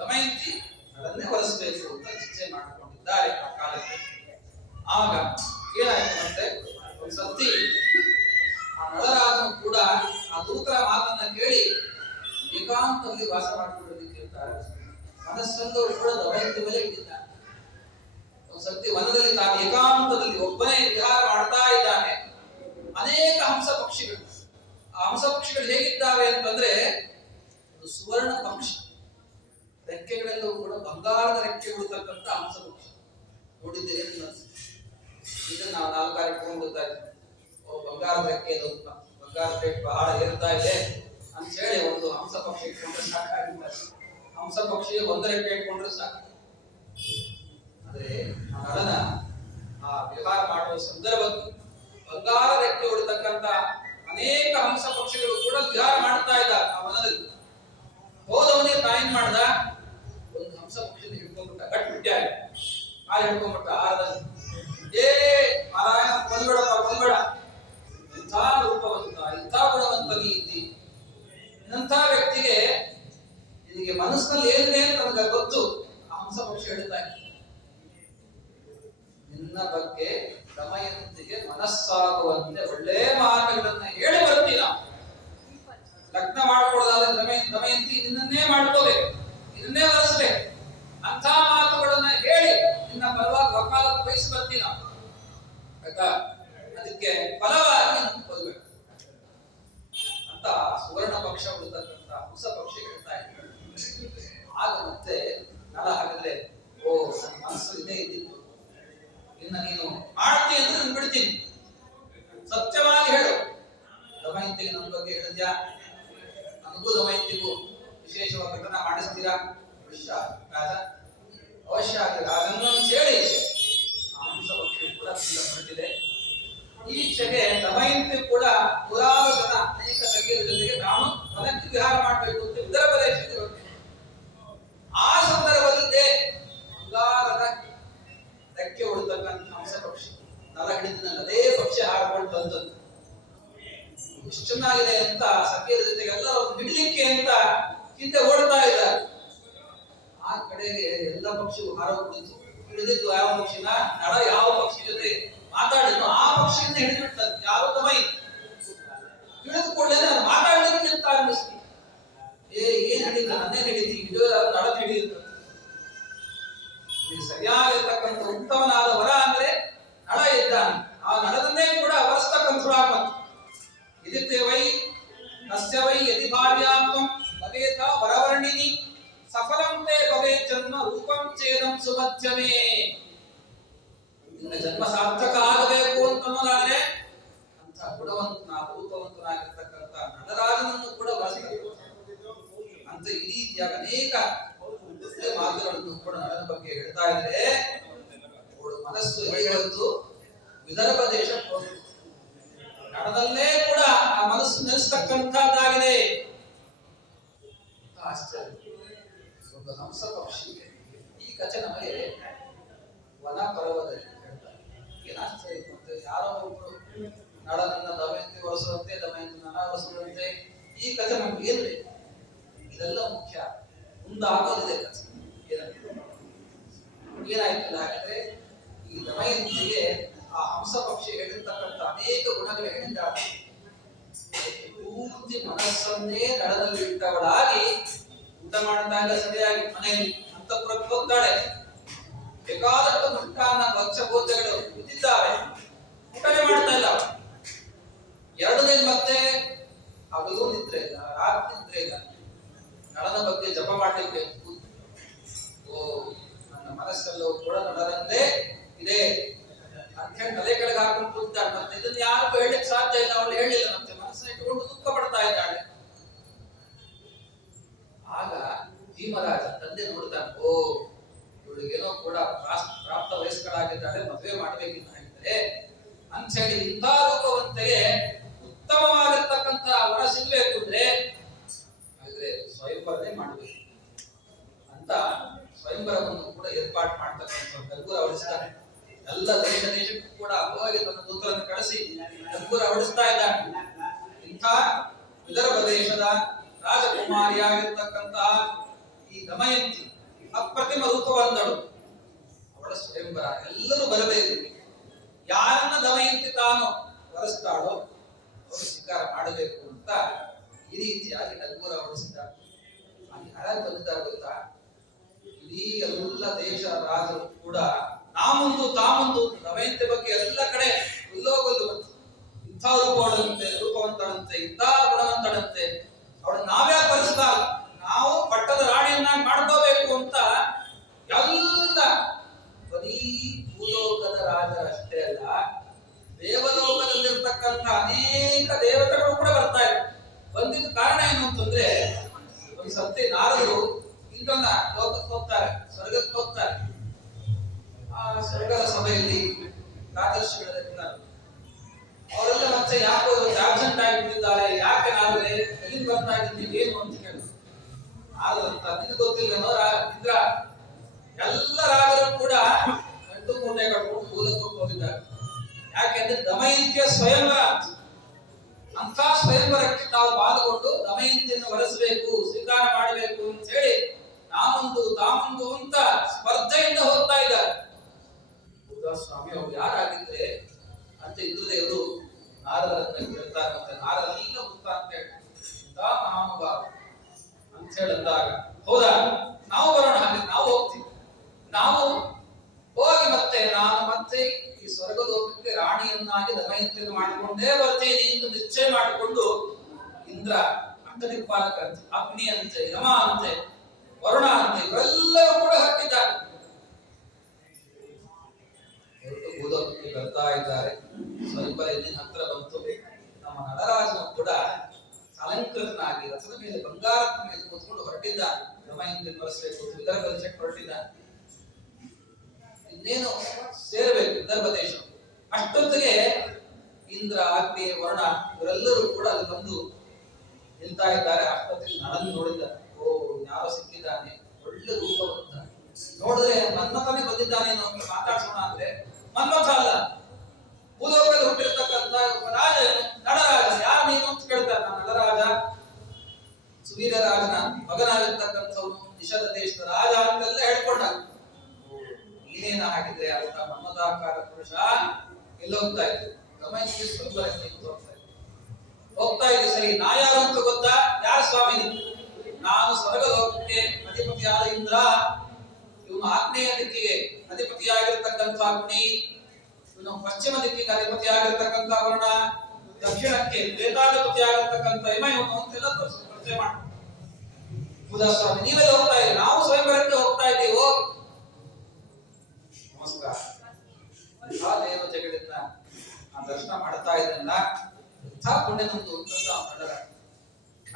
ದಮಯಂತಿ ನಳನ್ನೇ ಹೊರಸ್ಬೇಕು ಅಂತ ನಿಶ್ಚಯ ಮಾಡಿಕೊಂಡಿದ್ದಾರೆ ಆ ಕಾಲಕ್ಕೆ. ಆಗ ಏನಾಯ್ತು ಮತ್ತೆ, ಒಂದ್ಸತಿ ಆ ನಳರಾಜನು ಕೂಡ ಆ ದೂತರ ಮಾತನ್ನ ಕೇಳಿ ಏಕಾಂತದಲ್ಲಿ ವಾಸ ಮಾಡಿಕೊಳ್ಳೋದಕ್ಕೆ ಇರ್ತಾರೆ. ಮನಸ್ಸಲ್ಲೂ ಕೂಡ ದಮಯಂತಿ ಮೇಲೆ ಇಟ್ಟಿದ್ದಾನೆ. ಒಂದ್ಸತಿ ವನದಲ್ಲಿ ತಾನು ಏಕಾಂತದಲ್ಲಿ ಒಬ್ಬನೇ ವಿಹಾರ ಮಾಡ್ತಾ ಇದ್ದಾನೆ. ಅನೇಕ ಹಂಸ ಪಕ್ಷಿಗಳು, ಆ ಹಂಸ ಪಕ್ಷಿಗಳು ಹೇಗಿದ್ದಾವೆ ಅಂತಂದ್ರೆ ಒಂದು ಸುವರ್ಣ ಪಕ್ಷಿ, ರೆಕ್ಕೆಗಳೆಲ್ಲವೂ ಕೂಡ ಬಂಗಾರದ ರೆಕ್ಕೆ ಉಳಿತಕ್ಕಂಥ ಹಂಸ ಪಕ್ಷಿ. ನೋಡಿದ್ದೀರಿ ಈಗ ನಾವು 4 ಗೊತ್ತಾ ಇದ್ದೀವಿ, ಬಂಗಾರದ ರೆಕ್ಕೆ ಬಂಗಾರದ ರೇಟ್ ಬಹಳ ಏರ್ತಾ ಇದೆ ಅಂತ ಹೇಳಿ ಒಂದು ಹಂಸ ಪಕ್ಷಿ ಇಟ್ಕೊಂಡ್ರೆ ಸಾಕಾಗಿಲ್ಲ. ಹಂಸ ಪಕ್ಷಿಗೆ ಒಂದು ರೆಕ್ಕೆ ಇಟ್ಕೊಂಡ್ರೆ ಸಾಕು. ಆದ್ರೆ ನಳನ ಆ ವ್ಯವಹಾರ ಮಾಡುವ ಸಂದರ್ಭದಲ್ಲಿ ಬಂಗಾರ ರೆಕ್ಕೆ ಉಳಿತಕ್ಕಂಥ ಅನೇಕ ಹಂಸ ಪಕ್ಷಿಗಳು ಕೂಡ ವಿಹಾರ ಮಾಡ್ತಾ ಇದ್ದಾರೆ ಆ ವನದಲ್ಲಿ. ಹೋದವನೇ ತಾಯಿನ್ ಮಾಡ್ದ, ಒಂದು ಹಂಸ ಪಕ್ಷಿನ ಹಿಡ್ಕೊಂಡ್ಬಿಟ್ಟ, ಗಟ್ಟಿಯಾಗಿ ಆ ಹಿಡ್ಕೊಂಡ್ಬಿಟ್ಟ ಆರದಲ್ಲಿ. ನಾರಾಯಣ ಬಂದ್ಬೇಡ, ಇಂಥ ರೂಪವಂತ ಇಂಥ ಗುಣವಂತ ನೀತಿ, ಇಂಥ ವ್ಯಕ್ತಿಗೆ ನಿನಗೆ ಮನಸ್ಸಿನಲ್ಲಿ ಏನಿದೆ ಅಂತ ನನಗೆ ಗೊತ್ತು. ಆ ಹಂಸ ಪಕ್ಷಿ ಹೇಳ್ತಾ ಇದ್ದ, ನಿನ್ನ ಬಗ್ಗೆ ದಮಯಂತಿಗೆ ಮನಸ್ಸಾಗುವಂತೆ ಒಳ್ಳೆ ಮಾತುಗಳನ್ನ ಹೇಳಿ ಬರ್ತೀನ. ಲಗ್ನ ಮಾಡ್ಕೊಳ್ಳೋದಾದ್ರೆ ದಮಯಂತಿ ನಿನ್ನನ್ನೇ ಮಾಡ್ಕೋಬೇಕು, ಇದನ್ನೇ ವರಿಸ್ಬೇಕು ಅಂತ ಮಾತುಗಳನ್ನ ಹೇಳಿ ನಿನ್ನ ಪರವಾಗಿ ವಕಾಲತ್ತು ವಹಿಸಿ ಬರ್ತೀನ. ಆಯ್ತಾ? ಅದಕ್ಕೆ ಫಲವಾಗಿ ಕೊಲ್ಬೇಕು ಅಂತ ಸುವರ್ಣ ಪಕ್ಷ ಉಳಿತಕ್ಕಂಥ ಹೊಸ ಪಕ್ಷಿ ಹೇಳ್ತಾ ಇದ್ದಾರೆ. ಆಗ ಮತ್ತೆ ನಳ ಹಾಗಾದ್ರೆ ಓ ನನ್ನ ಮನಸ್ಸು ಇದೇ ಇದ್ದಿತ್ತು, ಇನ್ನ ನೀನು ಮಾಡ್ತೀನಿ ಅಂತ ನಾನು ಬಿಡ್ತೀನಿ, ಸತ್ಯವಾಗಿ ಹೇಳು. ದಮಯಂತಿಗೆ ನನ್ನ ಬಗ್ಗೆ ಹೇಳಿದ್ಯಾ? ನನಗೂ ದಮಯಂತಿಗೂ ವಿಶೇಷವಾಗಿ ಘಟನೆ ಮಾಡಿಸ್ತೀರಾ? ಅವಶ್ಯ ರಾಜ, ಅವಶ್ಯ ಆಗಿ ರಾಜನ್ನು ಹೇಳಿ ಆ ಹಂಸ ಪಕ್ಷಿ ಕೂಡ ಹೊರಟಿದೆ. ಈಚೆಗೆ ದಮಯಂತಿ ಕೂಡ ನೂರಾರು ಜನ ಅನೇಕ ಸಖಿಯರ ಜೊತೆಗೆ ನಾನು ವನಕ್ಕೆ ವಿಹಾರ ಮಾಡಬೇಕು ಅಂತ ವಿದರ್ಭ ದೇಶಕ್ಕೆ ಹೊರಟಿದೆ. ಆ ಸಂದರ್ಭದಲ್ಲೇ ಬಂಗಾರದ ರೆಕ್ಕೆ ಉಳಿತಕ್ಕಂಥ ಹಂಸ ಪಕ್ಷಿ ನಳ ಹಿಡಿದಿನಲ್ಲಿ ಅದೇ ಪಕ್ಷಿ ಹಾಡ್ಕೊಂಡು ತಂದದ್ದು. ಎಷ್ಟು ಚೆನ್ನಾಗಿದೆ ಅಂತ ಸಖಿಯರ ಜೊತೆಗೆ ಎಲ್ಲರೂ ಹಿಡಿಲಿಕ್ಕೆ ಅಂತ ಹಿಂದೆ ಓಡ್ತಾ ಇದ್ದಾರೆ. ಆ ಕಡೆಗೆ ಎಲ್ಲ ಪಕ್ಷಿಗಳು ಹಾರೋಗ್ತಿತ್ತು. ಹಿಡಿದಿದ್ದು ಯಾವ ಪಕ್ಷಿನ? ನಳ ಯಾವ ಪಕ್ಷಿ ಜೊತೆ ಮಾತಾಡಿದ್ರು ಆ ಪಕ್ಷಿಯಿಂದ ಹಿಡಿದ್ಬಿಡ್ತಾರೆ. ಯಾವ ದಮಯಂತಿ ಹಿಡಿದುಕೊಳ್ಳೆ ನಾನು ಮಾತಾಡ್ಲಿಕ್ಕೆ ಅಂತ ಆರಂಭಿಸ್ತೀನಿ. ಏನ್ ಹಿಡಿದ? ನನ್ನೇ ಹಿಡಿದಿ, ಹಿಡಿಯೋದಾದ ನಳ ಹಿಡಿಯುತ್ತೆ. ಸರಿಯಾಗಿರ್ತಕ್ಕಂಥ ಉತ್ತಮನಾದ ವರ ಅಂದ್ರೆ ನಳ ಇದ್ದಾನೆ. ಆ ನಳದನ್ನೇ ಕೂಡ ವರಿಸ್ತಕ್ಕಂಥ ಇದಿತ್ತೆ ವೈ ನಸ್ಯ ವೈ ಯದಿ ಭಾರ್ಯಾತ್ಮಂ ಭವೇತ ವರವರ್ಣಿನಿ ಸಫಲಂ ತೇ ಭವೇತ್ ಜನ್ಮ ರೂಪಂ ಚೇದಂ ಸುಮಧ್ಯಮೇ. ನಿನ್ನ ಜನ್ಮ ಸಾರ್ಥಕ ಆಗಬೇಕು ಅಂತ ಅನ್ನೋದಾದ್ರೆ ಅಂತ ಗುಣವಂತನಾದ ರೂಪವಂತನಾಗಿರ್ತಕ್ಕಂಥ ನಟರಾಜನನ್ನು ಕೂಡ ಬಳಸಬೇಕು ಅಂತ ಈ ರೀತಿಯಾಗಿ ಅನೇಕ ಮಾತುಗಳನ್ನು ಕೂಡ ನಟನ ಬಗ್ಗೆ ಹೇಳ್ತಾ ಇದ್ರೆ ಅವಳು ಮನಸ್ಸು ಹೇಳುವುದು ವಿದರ್ಭ ದೇಶ ನಟದಲ್ಲೇ ಕೂಡ ಆ ಮನಸ್ಸು ನೆಲೆಸ್ತಕ್ಕಂಥದ್ದಾಗಿದೆ. ಆಶ್ಚರ್ಯ, ಒಂದು ಹಂಸ ಪಕ್ಷಿ ಈ ಕಥೆ ನಮಗೆ ವನ ಪರ್ವದಲ್ಲಿ ಹೇಳ್ತಾರೆ. ಏನ್ ಆಶ್ಚರ್ಯ ಮತ್ತೆ ಯಾರೋ ಒಬ್ರು ನಳನನ್ನ ದಮಯಂತಿ ಒರೆಸುವಂತೆ ದಮಯಂತಿ ನಳ ಒರೆಸುವಂತೆ ಈ ಕಥೆ ನಮ್ಗೆ ಏನ್ ಬೇಕು? ಇದೆಲ್ಲ ಮುಖ್ಯ. ಮುಂದಾಗೋದಿದೆ ಕಥೆ ಏನಾಯ್ತಲ್ಲ ಹಾಗಾದ್ರೆ ಈ ದಮಯಂತಿಗೆ ಆ ಹಂಸ ಪಕ್ಷಿ ಹೇಳಿರ್ತಕ್ಕಂಥ ಅನೇಕ ಗುಣಗಳು ಹೇಳಿದ್ದಾರೆ. ಪೂರ್ತಿ ಮನಸ್ಸನ್ನೇ ನಳದಲ್ಲಿ ಇಟ್ಟವಳಾಗಿ ಊಟ ಮಾಡಿದಾಗ ಸರಿಯಾಗಿ ಮನೆಯಲ್ಲಿ ಅಂತಃಪುರಕ್ಕೆ ಹೋಗ್ತಾಳೆ. ಬೇಕಾದಷ್ಟು ಮುಷ್ಟಾನ್ನ ಭಕ್ಷ್ಯಭೋಜ್ಯಗಳು ಬಿದ್ದಿದ್ದಾವೆ, ಊಟನೇ ಮಾಡ್ತಾ ಇಲ್ಲ. ಎರಡನೇ ಮತ್ತೆ ಹಗಲು ನಿದ್ರೆ ಇಲ್ಲ, ರಾತ್ರಿ ನಿದ್ರೆ ಇಲ್ಲ. ನಳನ ಬಗ್ಗೆ ಜಪ ಮಾಡ್ಲಿಕ್ಕೆ ಓ ನನ್ನ ಮನಸ್ಸಲ್ಲೂ ಕೂಡ ನಳನಂದೇ ಇದೆ ಅಂತ ಹೇಳಿ ತಲೆ ಕೆಳಗೆ ಹಾಕೊಂಡು ಕೂತಾಳೆ. ಮತ್ತೆ ಇದನ್ನು ಯಾರಿಗೂ ಹೇಳಲಿಕ್ಕೆ ಸಾಧ್ಯ ಇಲ್ಲ. ಅವಳು ಹೇಳಿಲ್ಲ, ಮತ್ತೆ ಮನಸ್ಸನ್ನ ಇಟ್ಟುಕೊಂಡು ದುಃಖ ಪಡ್ತಾ ಇದ್ದಾಳೆ. ಆಗ ಧೀಮರಾಜ ತಂದೆ ನೋಡ್ತಾನೆ, ಓ ಇವಳಿಗೇನೋ ಕೂಡ ಪ್ರಾಪ್ತ ವಯಸ್ಕಳಾಗಿದ್ದಾಳೆ, ಮದುವೆ ಮಾಡ್ಬೇಕಿಲ್ಲ ಹೇಳಿದ್ರೆ ಅಂತ ಹೇಳಿ ಇಂಥ ರೂಪವಂತೆಗೆ ಉತ್ತಮವಾಗಿರ್ತಕ್ಕಂಥ ವರ ಸಿಗ್ಬೇಕು ಅಂದ್ರೆ ಹಾಗಾದ್ರೆ ಸ್ವಯಂವರನೇ ಮಾಡಬೇಕು ಅಂತ ಸ್ವಯಂವರವನ್ನು ಕೂಡ ಏರ್ಪಾಡು ಮಾಡ್ತಕ್ಕಂಥ ಗಂಗೂರ ಅವಳಿಸ್ತಾನೆ. ಎಲ್ಲ ದೇಶಕ್ಕೂ ಕೂಡ ಹೋಗಿ ತನ್ನ ದೂತರನ್ನು ಕಳಿಸಿ ಗಂಗೂರ ಅವಳಿಸ್ತಾ ಇದ್ದಾನೆ. ಇಂಥ ವಿದರ್ಭ ದೇಶದ ರಾಜಕುಮಾರಿಯಾಗಿರ್ತಕ್ಕಂತಹ ಈ ದಮಯಂತಿ ಅಪ್ರತಿಮ ರೂಪವಂತಳು. ಅವಳ ಸ್ವಯಂವರ ಎಲ್ಲರೂ ಬರಬೇಕು. ಯಾರನ್ನ ದಮಯಂತಿ ತಾನು ವರಿಸ್ತಾಳೋ ಅವರು ಸ್ವೀಕಾರ ಮಾಡಬೇಕು ಅಂತ ಈ ರೀತಿಯಾಗಿ ನಲ್ಗೂರ ಹೊಡಿಸಿದ್ದಾರೆ. ಅಲ್ಲಿ ಯಾರು ಬಂದಿದ್ದಾರೆ ಗೊತ್ತಾ? ಇಡೀ ಎಲ್ಲ ದೇಶ ರಾಜರು ಕೂಡ ನಾಮುಂದು ತಾಮುಂದು ದಮಯಂತಿ ಬಗ್ಗೆ ಎಲ್ಲ ಕಡೆ ಉಲ್ಲೋಗಲ್ಲು ಬಂತು. ಇಂಥ ರೂಪವಂತಳಂತೆ ಇಂಥ ಗುಣವಂತಳಂತೆ ಅವಳು ನಾವೇ ಪರಿಸ್ತಾ ನಾವು ಪಟ್ಟದ ರಾಣಿಯನ್ನಾಗಿ ಮಾಡ್ಕೋಬೇಕು ಅಂತ ಎಲ್ಲ ಬರೀ ಭೂಲೋಕದ ರಾಜರಷ್ಟೇ ಅಲ್ಲ, ದೇವಲೋಕದಲ್ಲಿರ್ತಕ್ಕಂಥ ಅನೇಕ ದೇವತೆಗಳು ಕೂಡ ಬರ್ತಾ ಇದ್ರು. ಬಂದಿದ್ದ ಕಾರಣ ಏನು ಅಂತಂದ್ರೆ ಒಂದು ಸತ್ಯ ನಾರದರು ಇಂದ್ರನ ಲೋಕಕ್ಕೆ ಹೋಗ್ತಾರೆ, ಸ್ವರ್ಗಕ್ಕೆ ಹೋಗ್ತಾರೆ. ಆ ಸ್ವರ್ಗದ ಸಭೆಯಲ್ಲಿ ರಾಜರ್ಷಿಗಳಿರ್ತಾರೆ. ಅವರೆಲ್ಲ ಮತ್ತೆ ಯಾಕೋ ಆಬ್ಸೆಂಟ್ ಆಗಿಬಿಟ್ಟಿದ್ದಾರೆ, ಯಾಕೆ ನಾರೇ ಎಲ್ಲಿಂದ ಬರ್ತಾ ಇದ್ದೀನಿ ಏನು ಅಂತ ಕೇಳಿದ್ರು. ಆದ್ರಂತ ನಿಮ್ಗೆ ಗೊತ್ತಿಲ್ವೇನೋ ಇಂದ್ರ ಎಲ್ಲ ರಾಜರು ಕೂಡ ಗಂಟು ಮೂಟೆ ಕಟ್ಕೊಂಡು ಭೂಲೋಕಕ್ಕೆ ಹೋಗಿದ್ದಾರೆ. ಯಾಕೆಂದ್ರೆ ದಮಯಂತಿಯ ಸ್ವಯಂವರ, ಅಂತ ಸ್ವಯಂವರಕ್ಕೆ ತಾವು ಪಾಲ್ಗೊಂಡು ದಮಯಂತಿಯನ್ನು ವರೆಸಬೇಕು, ಸ್ವೀಕಾರ ಮಾಡಬೇಕು ಅಂತ ಹೇಳಿ ನಾಮಂದು ತಾಮಂದು ಅಂತ ಸ್ಪರ್ಧೆಯಿಂದ ಹೋಗ್ತಾ ಇದ್ದಾರೆ. ಸ್ವಾಮಿ ಅವರು ಯಾರಾಗಿದ್ರೆ ಅಂತ ಇಂದ್ರದೇವರು ನಾರದರನ್ನ ಕೇಳ್ತಾರೆ. ಮತ್ತೆ ನಾರದೆಲ್ಲ ಗೊತ್ತಾ ಅಂತ ಹೇಳಿ ಇಂಥ ಮಹಾನುಭಾವ ಅಂತ ಹೇಳಂದಾಗ ಹೌದಾ ನಾವು ಬರೋಣ, ಹಾಗೆ ನಾವು ಹೋಗ್ತೀವಿ. ನಾವು ಹೋಗಿ ಮತ್ತೆ ನಾನು ಮತ್ತೆ ಈ ಸ್ವರ್ಗಲೋಕಕ್ಕೆ ರಾಣಿಯನ್ನಾಗಿ ದಮಯಂತಿಯನ್ನು ಮಾಡಿಕೊಂಡೇ ಬರ್ತೀನಿ ಅಂತ ನಿಶ್ಚಯ ಮಾಡಿಕೊಂಡು ಇಂದ್ರ ಅಗ್ನಿಪಾಲಕರಂತೆ, ಅಗ್ನಿ ಅಂತೆ, ಯಮ ಅಂತೆ, ವರುಣ ಅಂತೆ ಇವರೆಲ್ಲರೂ ಕೂಡ ಹತ್ತಿದ್ದಾರೆ. ಭೂಲೋಕಕ್ಕೆ ಬರ್ತಾ ಇದ್ದಾರೆ. ಸ್ವಲ್ಪ ಎಲ್ಲಿನ ಹತ್ರ ಬಂತು. ನಮ್ಮ ನಳರಾಜನು ಕೂಡ ಅಲಂಕೃತನಾಗಿ ರಥದ ಮೇಲೆ ಬಂಗಾರದ ಮೇಲೆ ಕೂತ್ಕೊಂಡು ಹೊರಟಿದ್ದಾನೆ. ದಮಯಂತಿಯನ್ನು ವರಿಸಬೇಕು, ವಿದರ್ಭ ದೇಶಕ್ಕೆ ಹೊರಟಿದ್ದಾನೆ. ಇನ್ನೇನು ಸೇರಬೇಕು ವಿದರ್ಭ ದೇಶ. ಅಷ್ಟೊತ್ತಿಗೆ ಇಂದ್ರ, ಅಗ್ನಿ, ವರುಣ ಇವರೆಲ್ಲರೂ ಕೂಡ ಅಲ್ಲಿ ಬಂದು ನಿಲ್ತಾ ಇದ್ದಾರೆ. ಅಷ್ಟೊತ್ತಿಗೆ ನಳನ್ನು ನೋಡಿದ್ದಾರೆ. ಓ ಯಾರೋ ಸಿಕ್ಕಿದ್ದಾನೆ, ಒಳ್ಳೆ ರೂಪವಂತ. ನೋಡಿದ್ರೆ ಮನ್ಮಥನೇ ಬಂದಿದ್ದಾನೆ ಅಂತ ಮಾತಾಡ್ಸೋಣ ಅಂದ್ರೆ ಮನ್ಮಥ ಅಲ್ಲ, ಭೂಲೋಕದಲ್ಲಿ ಹುಟ್ಟಿರ್ತಕ್ಕಂಥ ರಾಜ ನಳರಾಜ. ಯಾರು ನೀನು ಅಂತ ಕೇಳ್ತಾರೆ. ನಾನು ನಳರಾಜ, ಸುವೀರ ರಾಜನ ಮಗನಾಗಿರ್ತಕ್ಕಂಥವನು, ನಿಷಧ ದೇಶದ ರಾಜ ಅಂತೆಲ್ಲ ಹೇಳ್ಕೊಂಡ. ನೀನೇನ ಹಾಕಿದ್ರೆ ಅಂತ ಮನ್ಮಥಾಕಾರ ಪುರುಷ ಎಲ್ಲ ಹೋಗ್ತಾ ಇತ್ತು. ದಮಯಂತಿ ಸ್ವಯಂವರಕ್ಕೆ ಹೋಗ್ತಾ ಇದ್ದೆ. ಸರಿ, ನಾ ಯಾರು ಅಂತ ಗೊತ್ತಾ? ಯಾರ ಸ್ವಾಮಿ? ನಾನು ಸ್ವರ್ಗಲೋಕಕ್ಕೆ ಅಧಿಪತಿಯಾದ ಇಂದ್ರ, ಇವನು ಆಗ್ನೇಯ ದಿಕ್ಕಿಗೆ ಅಧಿಪತಿಯಾಗಿರ್ತಕ್ಕಂಥ ಅಗ್ನಿ, ಇವನು ಪಶ್ಚಿಮ ದಿಕ್ಕಿಗೆ ಅಧಿಪತಿಯಾಗಿರ್ತಕ್ಕಂಥ ವರುಣ, ದಕ್ಷಿಣಕ್ಕೆ ವೇದಾಧಿಪತಿಯಾಗಿರ್ತಕ್ಕಂಥ ಯಮ, ಇವನು ಅಂತೆಲ್ಲ ಪರಿಚಯ ಮಾಡ. ಹೌದಾ ಸ್ವಾಮಿ, ನೀವೆಲ್ಲ ಹೋಗ್ತಾ ಇದ್ದೀವಿ, ನಾವು ಸ್ವಯಂವರಕ್ಕೆ ಹೋಗ್ತಾ ಇದ್ದೀವೋ? ನಮಸ್ಕಾರ. ಆ ದರ್ಶನ ಮಾಡ್ತಾ ಇದ್ದಲ್ಲ ಎಂಥ ಪುಣ್ಯ ನಮ್ದು ಅಂತಂದು ಆ ನಡರ.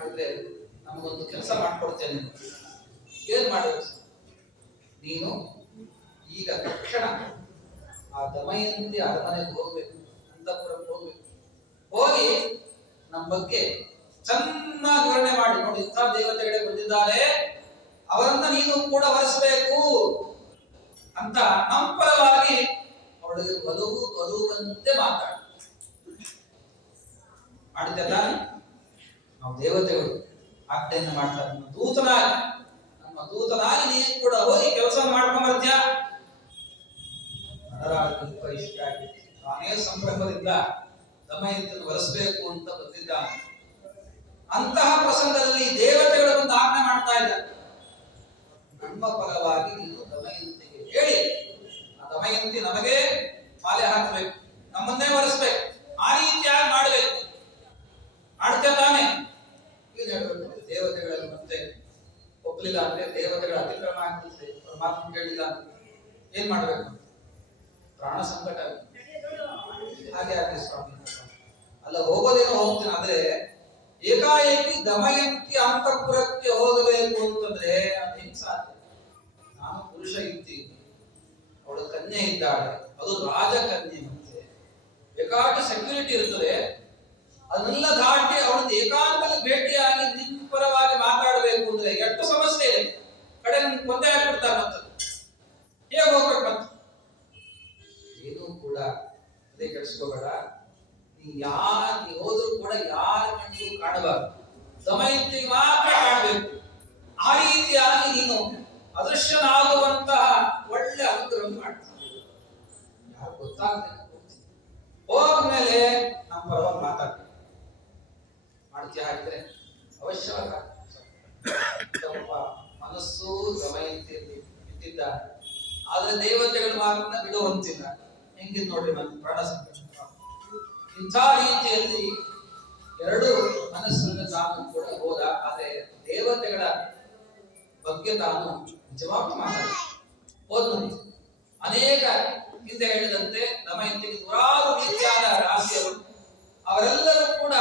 ಆದ್ರೆ ನಮಗೊಂದು ಕೆಲಸ ಮಾಡ್ಕೊಡ್ತೇನೆ. ಏನ್ ಮಾಡಬೇಕು? ನೀನು ಈಗ ತಕ್ಷಣ ಆ ದಮಯಂತಿ ಅರಮನೆಗೆ ಹೋಗ್ಬೇಕು, ಅಂತಃಪುರಕ್ಕೆ ಹೋಗ್ಬೇಕು. ಹೋಗಿ ನಮ್ಮ ಬಗ್ಗೆ ಚೆನ್ನಾಗಿ ವಿವರಣೆ ಮಾಡಿ, ನೋಡಿ ಇಂಥ ದೇವತೆಗಳೇ ಬಂದಿದ್ದಾರೆ, ಅವರನ್ನ ನೀನು ಕೂಡ ವರಿಸಬೇಕು ಅಂತ ನಮ್ಮ ಪರವಾಗಿ ಅವಳಿಗೆ ಬರುವಂತೆ ಮಾತಾಡ ಮಾಡಿದ್ದಲ್ಲ. ನಾವು ದೇವತೆಗಳು ಆಜ್ಞೆಯನ್ನು ಮಾಡ್ತಾರೆ. ನಮ್ಮ ದೂತನಾಗಿ ನೀನು ಕೂಡ ಹೋಗಿ ಕೆಲಸ ಮಾಡ್ಕೊಂಡ್ ಬರ್ತೀಯ. ನಡರಾಜನಿಗೆ ಇಷ್ಟ ಆಗಿದೆ. ತಾನೇ ಸಂಭ್ರಮದಿಂದ ದಮಯಂತಿಯನ್ನು ವರಿಸಬೇಕು ಅಂತ ಬಂದಿದ್ದಾನೆ. ಅಂತಹ ಪ್ರಸಂಗದಲ್ಲಿ ದೇವತೆಗಳು ಒಂದು ಆಜ್ಞೆ ಮಾಡ್ತಾ ಇದ್ದಾರೆ, ನಮ್ಮ ಪರವಾಗಿ ನೀನು ದಮಯಂತಿಗೆ ಹೇಳಿ ಆ ದಮಯಂತಿ ನಮಗೆ ಮಾಲೆ ಹಾಕಬೇಕು, ನಮ್ಮನ್ನೇ ವರಿಸ್ಬೇಕು, ಆ ರೀತಿಯಾಗಿ ಮಾಡಬೇಕು. ಮಾಡ್ತೇವೆ ತಾನೆ? ಏನ್ ಹೇಳ್ಬೇಕು? ದೇವತೆಗಳಲ್ಲಿ ಮತ್ತೆ ಒಪ್ಪಲಿಲ್ಲ ಅಂದ್ರೆ, ದೇವತೆಗಳ ಅತಿಕ್ರಮ ಆಗ್ತದೆ, ಮಾತು ಕೇಳಿಲ್ಲ ಅಂತ ಏನ್ ಮಾಡ್ಬೇಕು? ಪ್ರಾಣ ಸಂಕಟ. ಹಾಗೆ ಆಗಲಿ ಸ್ವಾಮಿ. ಅಲ್ಲ, ಹೋಗೋದೇನೋ ಹೋಗ್ತೀನಿ, ಆದ್ರೆ ಏಕಾಏಕಿ ದಮಯಂತಿ ಅಂತಃಪುರಕ್ಕೆ ಹೋಗಬೇಕು ಅಂತಂದ್ರೆ ಅದು ಹೆಂಗ್ ಸಾಧ್ಯ? ನಾನು ಪುರುಷ ಇದ್ದೀನಿ, ಅವಳು ಕನ್ಯೆ ಇದ್ದಾಳೆ, ಅದು ರಾಜಕನ್ಯೆ, ಮತ್ತೆ ಬೇಕಾಟ ಸೆಕ್ಯೂರಿಟಿ ಇರ್ತದೆ. ಅದನ್ನೆಲ್ಲ ದಾಟಿ ಅವಳನ್ನ ಏಕಾಂತದಲ್ಲಿ ಭೇಟಿಯಾಗಿ ನಿನ್ನ ಪರವಾಗಿ ಮಾತಾಡಬೇಕು ಅಂದ್ರೆ ಎಷ್ಟು ಸಮಸ್ಯೆ ಇದೆ. ಕಡೆ ಕೊಂದೆ ಹಾಕ್ಬಿಡ್ತಾರೆ. ಮತ್ತೆ ಹೇಗೆ ಹೋಗ್ಬೇಕು? ಮತ್ತೆ ಏನೂ ಕೂಡ ಅದೇ ಕೆಡಿಸ್ಕೋಬೇಡ. ನೀ ಹೋದ್ರು ಕೂಡ ಯಾರ ಕಣ್ಣಿಗೂ ಕಾಣಬಾರ್ದು, ದಮಯಂತಿಗೆ ಮಾತ್ರ ಕಾಣಬೇಕು. ಆ ರೀತಿಯಾಗಿ ನೀನು ಅದೃಶ್ಯನಾಗುವಂತಹ ಒಳ್ಳೆ ಅನುಗ್ರಹ ಮಾಡ್ತೀನಿ. ಯಾರು ಗೊತ್ತಾಗ್ತದೆ ಹೋದ್ಮೇಲೆ ನಮ್ಮ ಪರವಾಗಿ ಮಾತಾಡ್ತೀನಿ ಮಾಡ್ತೀಯ ಹಾಕಿದ್ರೆ ಅವಶ್ಯವಾಗಿ ಮನಸ್ಸು ದಮಯಂತಿಯಲ್ಲಿ ಇಟ್ಟಿದ್ದಾರೆ. ಆದ್ರೆ ದೇವತೆಗಳ ಮಾತನ್ನ ಬಿಡುವಂತಿಲ್ಲ. ಹೆಂಗಿದ್ ನೋಡ್ರಿ, ಮತ್ತೆ ಪ್ರಾಣ ಸಂಕಟ. ಇಂಥ ರೀತಿಯಲ್ಲಿ ಎರಡು ಮನಸ್ಸನ್ನು ತಾನು ಕೂಡ ಹೋದ. ಆದ್ರೆ ದೇವತೆಗಳ ಬಗ್ಗೆ ತಾನು ನಿಜವಾಗ್ಲೂ ಮಾತಾಡ ಹೋದ್. ಅನೇಕ ಹಿಂದೆ ಹೇಳಿದಂತೆ ದಮಯಂತಿಗೆ ನೂರಾರು ರೀತಿಯಾದ ರಾಶಿಯವರು, ಅವರೆಲ್ಲರೂ ಕೂಡ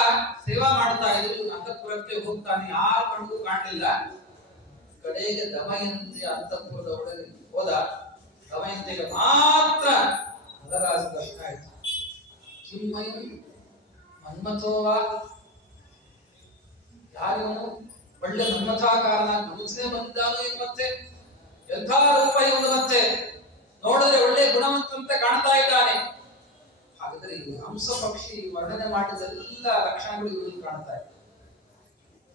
ಸೇವಾ ಮಾಡ್ತಾ ಇದ್ರು. ಅಂತಃಪುರಕ್ಕೆ ಹೋಗ್ತಾನೆ, ಯಾರ ಕಣ್ಗೂ ಕಾಣಲಿಲ್ಲ. ಕಡೆಗೆ ದಮಯಂತಿ ಅಂತಃಪುರದ ಒಳಗೆ ಹೋದ. ದಮಯಂತಿಗೆ ಮಾತ್ರ ನಳರಾಜ ದರ್ಶನ ಆಯ್ತು. ಕಿಮ್ಮಯಂ ಮನ್ಮಥೋವ, ಯಾರಿವನು? ಒಳ್ಳೆ ಮನ್ಮಥಾಕಾರನ ಗುರುತಿನೇ ಬಂದಿದ್ದಾನು. ಏನು ಮತ್ತೆ ಎಂಥ ರೂಪ ಇವನು! ಮತ್ತೆ ನೋಡಿದ್ರೆ ಒಳ್ಳೆ ಗುಣವಂತಂತೆ ಕಾಣ್ತಾ ಇದ್ದಾನೆ. ಹಾಗಾದ್ರೆ ಈ ಹಂಸ ಪಕ್ಷಿ ವರ್ಣನೆ ಮಾಡಿದೆಲ್ಲ ಲಕ್ಷಣಗಳು ಇವರಿಗೆ ಕಾಣ್ತಾ ಇದೆ.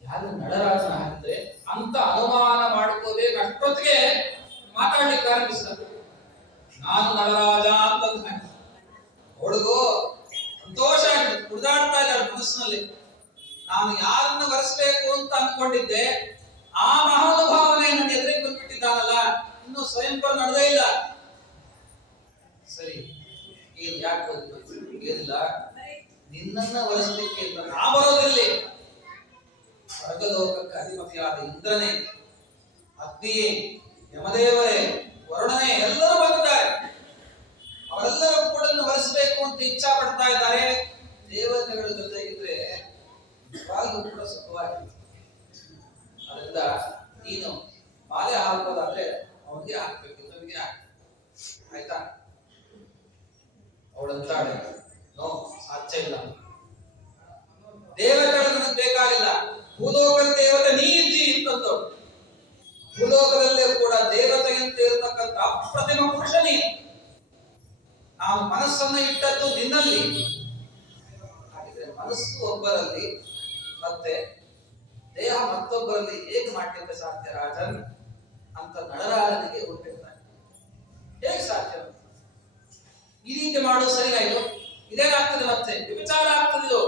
ಯಾರು? ನಳರಾಜನ ಹಾಕಿದ್ರೆ ಅಂತ ಅನುಮಾನ ಮಾಡ್ಕೋಬೇಕು. ಅಷ್ಟೊತ್ತಿಗೆ ಮಾತಾಡ್ಲಿಕ್ಕೆ ಆರಂಭಿಸಿದ. ನಾನು ನಳರಾಜ ಅಂತ ಅವಳಿಗೂ ಸಂತೋಷ ಆಗಿದೆ, ಕುಡಿದಾಡ್ತಾ ಇದ್ದಾಳೆ ಮನಸ್ಸಿನಲ್ಲಿ. ನಾನು ಯಾರನ್ನ ವರಿಸಬೇಕು ಅಂತ ಅಂದ್ಕೊಂಡಿದ್ದೆ, ಆ ಮಹಾನುಭಾವನೆ ನನ್ನ ಎದುರಿಗೆ ಬಂದ್ಬಿಟ್ಟಿದ್ದಾನಲ್ಲ, ಇನ್ನು ಸ್ವಯಂವರ ನಡೆದೇ ಇಲ್ಲ. ಸರಿ, ಏನು ಯಾಕೆ ಏನಿಲ್ಲ, ನಿನ್ನನ್ನ ವರಿಸಲಿಕ್ಕೆ ನಾ ಬರೋದಿಲ್ಲಿ. ಸ್ವರ್ಗಲೋಕಕ್ಕೆ ಅಧಿಪತಿಯಾದ ಇಂದ್ರನೇ, ಅಗ್ನಿಯೇ, ಯಮದೇವರೇ, ವರುಣನೇ ಎಲ್ಲರೂ ಬಂದಿದ್ದಾರೆ. ಅವರೆಲ್ಲರೂ ಕೂಡ ವರಿಸಬೇಕು ಅಂತ ಇಚ್ಛಾ ಪಡ್ತಾ ಇದ್ದಾರೆ. ದೇವತೆಗಳ ಜೊತೆಗಿದ್ರೆ ಕೂಡ ಸುಖವಾಗಿ. ಅದರಿಂದ ನೀನು ಮಾಲೆ ಹಾಕೋದಾದ್ರೆ ಅವನಿಗೆ ಹಾಕ್ಬೇಕು, ನಮಗೆ ಆಯ್ತಾ? ಅವಳಂತಾಳೆ, ನೋ, ಸಾಧ್ಯ ಇಲ್ಲ. ದೇವತೆಗಳು ನನಗೆ ಬೇಕಾಗಿಲ್ಲ, ಭೂಲೋಕದ ದೇವತೆ ನೀತಿ ಅಂತಂದು. ಭೂಲೋಕದಲ್ಲೇ ಕೂಡ ದೇವತೆಯಂತೆ ಇರತಕ್ಕಂಥ ಅಪ್ರತಿಮ ಪುರುಷ ನೀನು. ನಾನು ಮನಸ್ಸನ್ನು ಇಟ್ಟದ್ದು ನಿನ್ನಲ್ಲಿ. ಹಾಗಿದ್ರೆ ಮನಸ್ಸು ಒಬ್ಬರಲ್ಲಿ ಮತ್ತೆ ದೇಹ ಮತ್ತೊಬ್ಬರಲ್ಲಿ ಹೇಗೆ ಮಾಡ್ಲಿಕ್ಕೆ ಸಾಧ್ಯ ರಾಜನ್ ಅಂತ ನಳರಾಜನಿಗೆ ಹುಟ್ಟಿರ್ತಾನೆ. ಹೇಗೆ ಸಾಧ್ಯ? ಈ ರೀತಿ ಮಾಡೋದು ಸರಿಯಾಯ್ತು? ಇದೇನಾಗ್ತದೆ? ಮತ್ತೆ ವಿಚಾರ ಆಗ್ತದೆ. ಇದು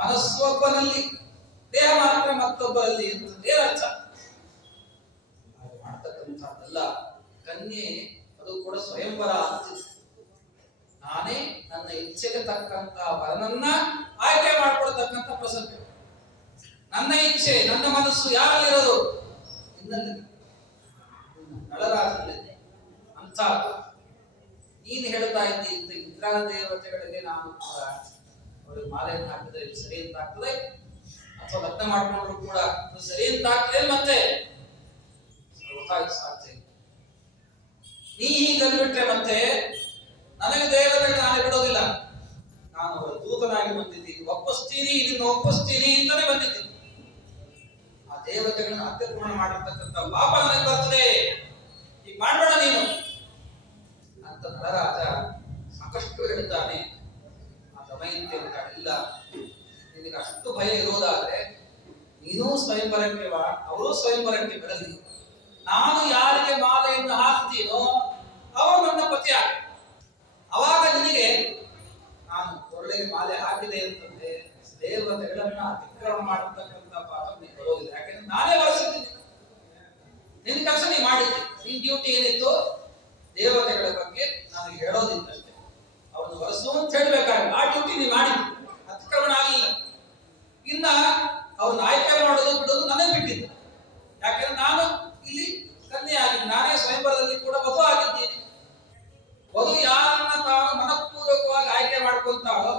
ಮನಸ್ಸು ಒಬ್ಬನಲ್ಲಿ, ದೇಹ ಮಾತ್ರ ಮತ್ತೊಬ್ಬರಲ್ಲಿ ಅಂತ ಏನರ್ಥ? ಮಾಡ್ತಕ್ಕಂಥದ್ದಲ್ಲ. ಕನ್ಯೆ ಅದು ಕೂಡ ಸ್ವಯಂವರ ಅಂತಿದೆ. ನಾನೇ ನನ್ನ ಇಚ್ಛೆಗೆ ತಕ್ಕಂತ ವರನನ್ನ ಆಯ್ಕೆ ಮಾಡ್ಕೊಳ್ತಕ್ಕಂಥ ಪ್ರಸಂಗ. ನನ್ನ ಇಚ್ಛೆ, ನನ್ನ ಮನಸ್ಸು ಯಾರಲ್ಲಿರೋದು? ನಿನ್ನಲ್ಲಿ, ನಳರಾಜನಲ್ಲಿ. ಅಂತ ನೀನು ಹೇಳ್ತಾ ಇದ್ದಿ ಇಂಥ ಇಂದ್ರ ದೇವತೆಗಳಿಗೆ ನಾನು ಕೂಡ ಅವರಿಗೆ ಮಾಲೆಯನ್ನು ಹಾಕಿದ್ರೆ ಇದು ಸರಿ ಅಂತ ಆಗ್ತದೆ, ಅಥವಾ ಲಗ್ನ ಮಾಡ್ಕೊಂಡ್ರು ಕೂಡ ಇದು ಸರಿ ಅಂತ ಆಗ್ತದೆ, ಮತ್ತೆ ಸಾಧ್ಯ ನೀ ಹೀಗಂದ್ಬಿಟ್ರೆ ಮತ್ತೆ ನನಗೆ ದೇವತೆಗಳು ನಾಳೆ ಬಿಡೋದಿಲ್ಲ. ನಾನು ಅವರ ದೂತನಾಗಿ ಬಂದಿದ್ದೀನಿ, ಒಪ್ಪಿಸ್ತೀನಿ, ಇದನ್ನು ಒಪ್ಪಿಸ್ತೀನಿ ಅಂತಾನೆ ಬಂದಿದ್ದೀನಿ. ಆ ದೇವತೆಗಳನ್ನ ಅತ್ಯರ್ಪಣ ಮಾಡಿರ್ತಕ್ಕಂಥ ಪಾಪ ನನಗೆ ಬರ್ತದೆ, ಈಗ ಮಾಡಬೇಡ ನೀನು ಅಂತ ನಳರಾಜ ಸಾಕಷ್ಟು ಹೇಳ್ತಾನೆ. ಆ ದಮಯಂತಿ ಹೇಳ್ತಾಳೆ, ಇಲ್ಲ ನಿನಗೆ ಅಷ್ಟು ಭಯ ಇರೋದಾದ್ರೆ ನೀನೂ ಸ್ವಯಂವರಕ್ಕೆ ಬಾ, ಅವರು ಸ್ವಯಂವರಕ್ಕೆ ಬರಲಿ. ನಾನು ಯಾರಿಗೆ ಮಾಲೆಯನ್ನು ಹಾಕ್ತೀನೋ ಅವರು ನನ್ನ ಪತಿ ಆಗ, ಅವಾಗ ನಿನಗೆ ನಾನು ಕೊರಳಿಗೆ ಮಾಲೆ ಹಾಕಿದೆ ಅಂತಂದ್ರೆ ದೇವತೆಗಳನ್ನ ಅತಿಕ್ರಮಣ ಮಾಡತಕ್ಕಂಥ ಪಾಪ ನೀನು ಬರೋದಿಲ್ಲ. ಯಾಕೆಂದ್ರೆ ನಾನೇ ಹೊರಸಿದ್ದೀನಿ, ನಿನ್ನ ಕೆಲಸ ನೀ ಮಾಡಿದ್ದೆ. ನಿನ್ ಡ್ಯೂಟಿ ಏನಿತ್ತು ದೇವತೆಗಳ ಬಗ್ಗೆ ನನಗೆ ಹೇಳೋದಿತ್ತಷ್ಟೇ, ಅವನು ಹೊರಸು ಅಂತ ಹೇಳ್ಬೇಕಾದ್ರೆ ಆ ಡ್ಯೂಟಿ ನೀ ಮಾಡಿದ್ದು, ಅತಿಕ್ರಮಣ ಆಗಲಿಲ್ಲ. ಇನ್ನ ಅವ್ರನ್ನ ಆಯ್ಕೆ ಮಾಡೋದು ಬಿಡೋದು ನನಗೆ ಬಿಟ್ಟಿದ್ದು. ಯಾಕೆಂದ್ರೆ ನಾನು ಇಲ್ಲಿ ಕನ್ಯೆ ಆಗಿದ್ದೀನಿ, ನಾನೇ ಸ್ವಯಂವರದಲ್ಲಿ ಕೂಡ ವಧು ಆಗಿದ್ದೀನಿ. ವಧು ಯಾರನ್ನ ತಾನು ಮನಪೂರ್ವಕವಾಗಿ ಆಯ್ಕೆ ಮಾಡ್ಕೊಂತಾಳೋ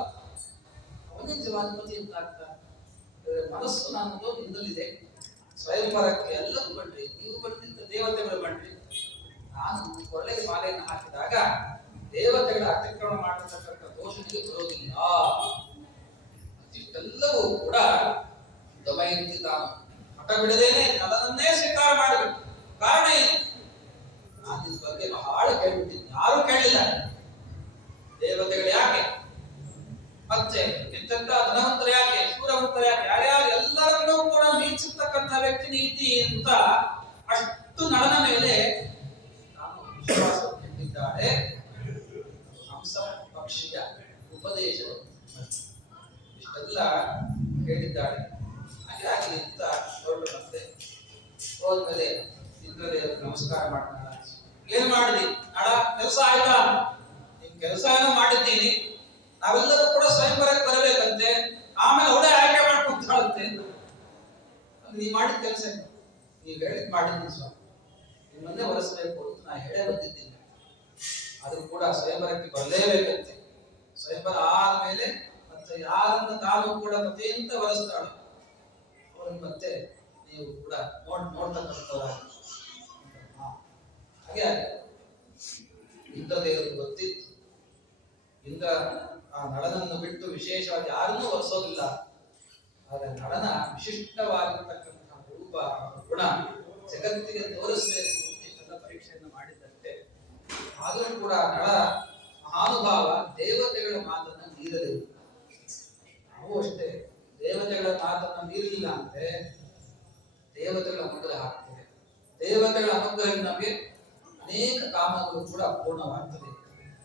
ಅವನೇ ಜವಾನ್ಮತಿ ಅಂತ ಆಗ್ತಾನೆ. ಮನಸ್ಸು ನನ್ನದು ನಿನ್ನಲ್ಲಿದೆ, ಸ್ವಯಂವರಕ್ಕೆ ಎಲ್ಲರೂ ಬನ್ರಿ, ನೀವು ಬಂದಿದ್ದ ದೇವತೆಗಳು ಬನ್ರಿ. ನಾನು ಕೊರಳೆಗೆ ಮಾಲೆಯನ್ನು ಹಾಕಿದಾಗ ದೇವತೆಗಳ ಅತಿಕ್ರಮಣ ಮಾಡತಕ್ಕಂಥ ದೋಷಕ್ಕೆ ಬರೋದಿಲ್ಲ. ಇಷ್ಟೆಲ್ಲವೂ ಕೂಡ ದಮಯಂತಿ ತಾನು ಹಠ ಬಿಡದೇನೆ ಅದನ್ನೇ ಸ್ವೀಕಾರ ಮಾಡಬೇಕು. ಕಾರಣ ಏನು? ನಾನು ಇದ್ರ ಬಗ್ಗೆ ಬಹಳ ಕೇಳ್ಬಿಟ್ಟಿದ್ದೀನಿ, ಯಾರು ಕೇಳಿಲ್ಲ. ದೇವತೆಗಳು ಯಾಕೆ, ಮತ್ತೆ ಎಂತೆಂತ ಧನವಂತರು ಯಾಕೆ, ಸೂರವಂತರು ಯಾಕೆ, ಯಾರ್ಯಾರು ಎಲ್ಲರನ್ನೂ ಕೂಡ ಮೀಚಿರ್ತಕ್ಕಂಥ ವ್ಯಕ್ತಿ ನೀತಿ ಅಂತ ಅಷ್ಟು ನಳನ ಮೇಲೆ ನಾನು ವಿಶ್ವಾಸವಿಟ್ಟಿದ್ದಾಳೆ. ಹಂಸ ಪಕ್ಷಿಯ ಉಪದೇಶ ಇಷ್ಟೆಲ್ಲ ಹೇಳಿದ್ದಾಳೆ. ಹಾಗೆ ಅಂತ ಹೊರಟು ಮತ್ತೆ ಹೋದ್ಮೇಲೆ ಇಂದ್ರದೇವರು ನಮಸ್ಕಾರ ಮಾಡ್ತಾಳ. ಏನ್ ಮಾಡಿದಿ ನಾಡ, ಕೆಲಸ ಆಯ್ತಾ? ನಿಮ್ ಕೆಲಸ ಏನೋ ಮಾಡಿದ್ದೀನಿ, ನಾವೆಲ್ಲರೂ ಕೂಡ ಸ್ವಯಂವರಕ್ಕೆ ಬರಬೇಕಂತೆ, ಆಮೇಲೆ ಅವಳೇ ಆಯ್ಕೆ ಮಾಡ್ಕೊಂತಾಳಂತೆ. ನೀ ಮಾಡಿದ ಕೆಲಸ ಏನು? ನೀವು ಹೇಳಿದ್ ಮಾಡಿದ್ದೀನಿ ಸ್ವಾಮಿ, ನಿಮ್ಮನ್ನೇ ಹೊರಸ್ಬೇಕು ಅಂತ ನಾ ಹೇಳೇ ಬಂದಿದ್ದೀನಿ. ಅದು ಕೂಡ ಸ್ವಯಂವರಕ್ಕೆ ಬರಲೇಬೇಕಂತೆ. ಸ್ವಯಂವರ ಆದ್ಮೇಲೆ ಮತ್ತೆ ಯಾರನ್ನ ತಾನು ಕೂಡ ಮತೆಯಿಂದ ಹೊರಸ್ತಾಳು ಅವ್ರನ್ನ ಮತ್ತೆ ನೀವು ಕೂಡ ನೋಡ್ತಕ್ಕಂಥವ್ರಾಗಿ. ಹಾಗೆ ಇಂದ್ರದೇವರಿಗೆ ಗೊತ್ತಿತ್ತು, ಇಂದ್ರ ಆ ನಳನನ್ನು ಬಿಟ್ಟು ವಿಶೇಷವಾಗಿ ಯಾರನ್ನೂ ಒರೆಸೋದಿಲ್ಲ. ಆದ್ರೆ ನಳನ ವಿಶಿಷ್ಟವಾಗಿರ್ತಕ್ಕಂತಹ ರೂಪ ಗುಣ ಜಗತ್ತಿಗೆ ತೋರಿಸಬೇಕು ಇಷ್ಟೆಲ್ಲ ಪರೀಕ್ಷೆಯನ್ನು ಮಾಡಿದಂತೆ. ಆದರೂ ಕೂಡ ನಳ ಮಹಾನುಭಾವ ದೇವತೆಗಳ ಮಾತನ್ನ ಮೀರಲಿಲ್ಲ. ನಾವು ಅಷ್ಟೇ, ದೇವತೆಗಳ ಮಾತನ್ನ ಮೀರಲಿಲ್ಲ ಅಂದ್ರೆ ದೇವತೆಗಳ ಅನುಗ್ರಹ ಆಗ್ತದೆ. ದೇವತೆಗಳ ಅನುಗ್ರಹ ನಮಗೆ ಅನೇಕ ಕಾಮಗಳು ಕೂಡ ಪೂರ್ಣವಾಗ್ತದೆ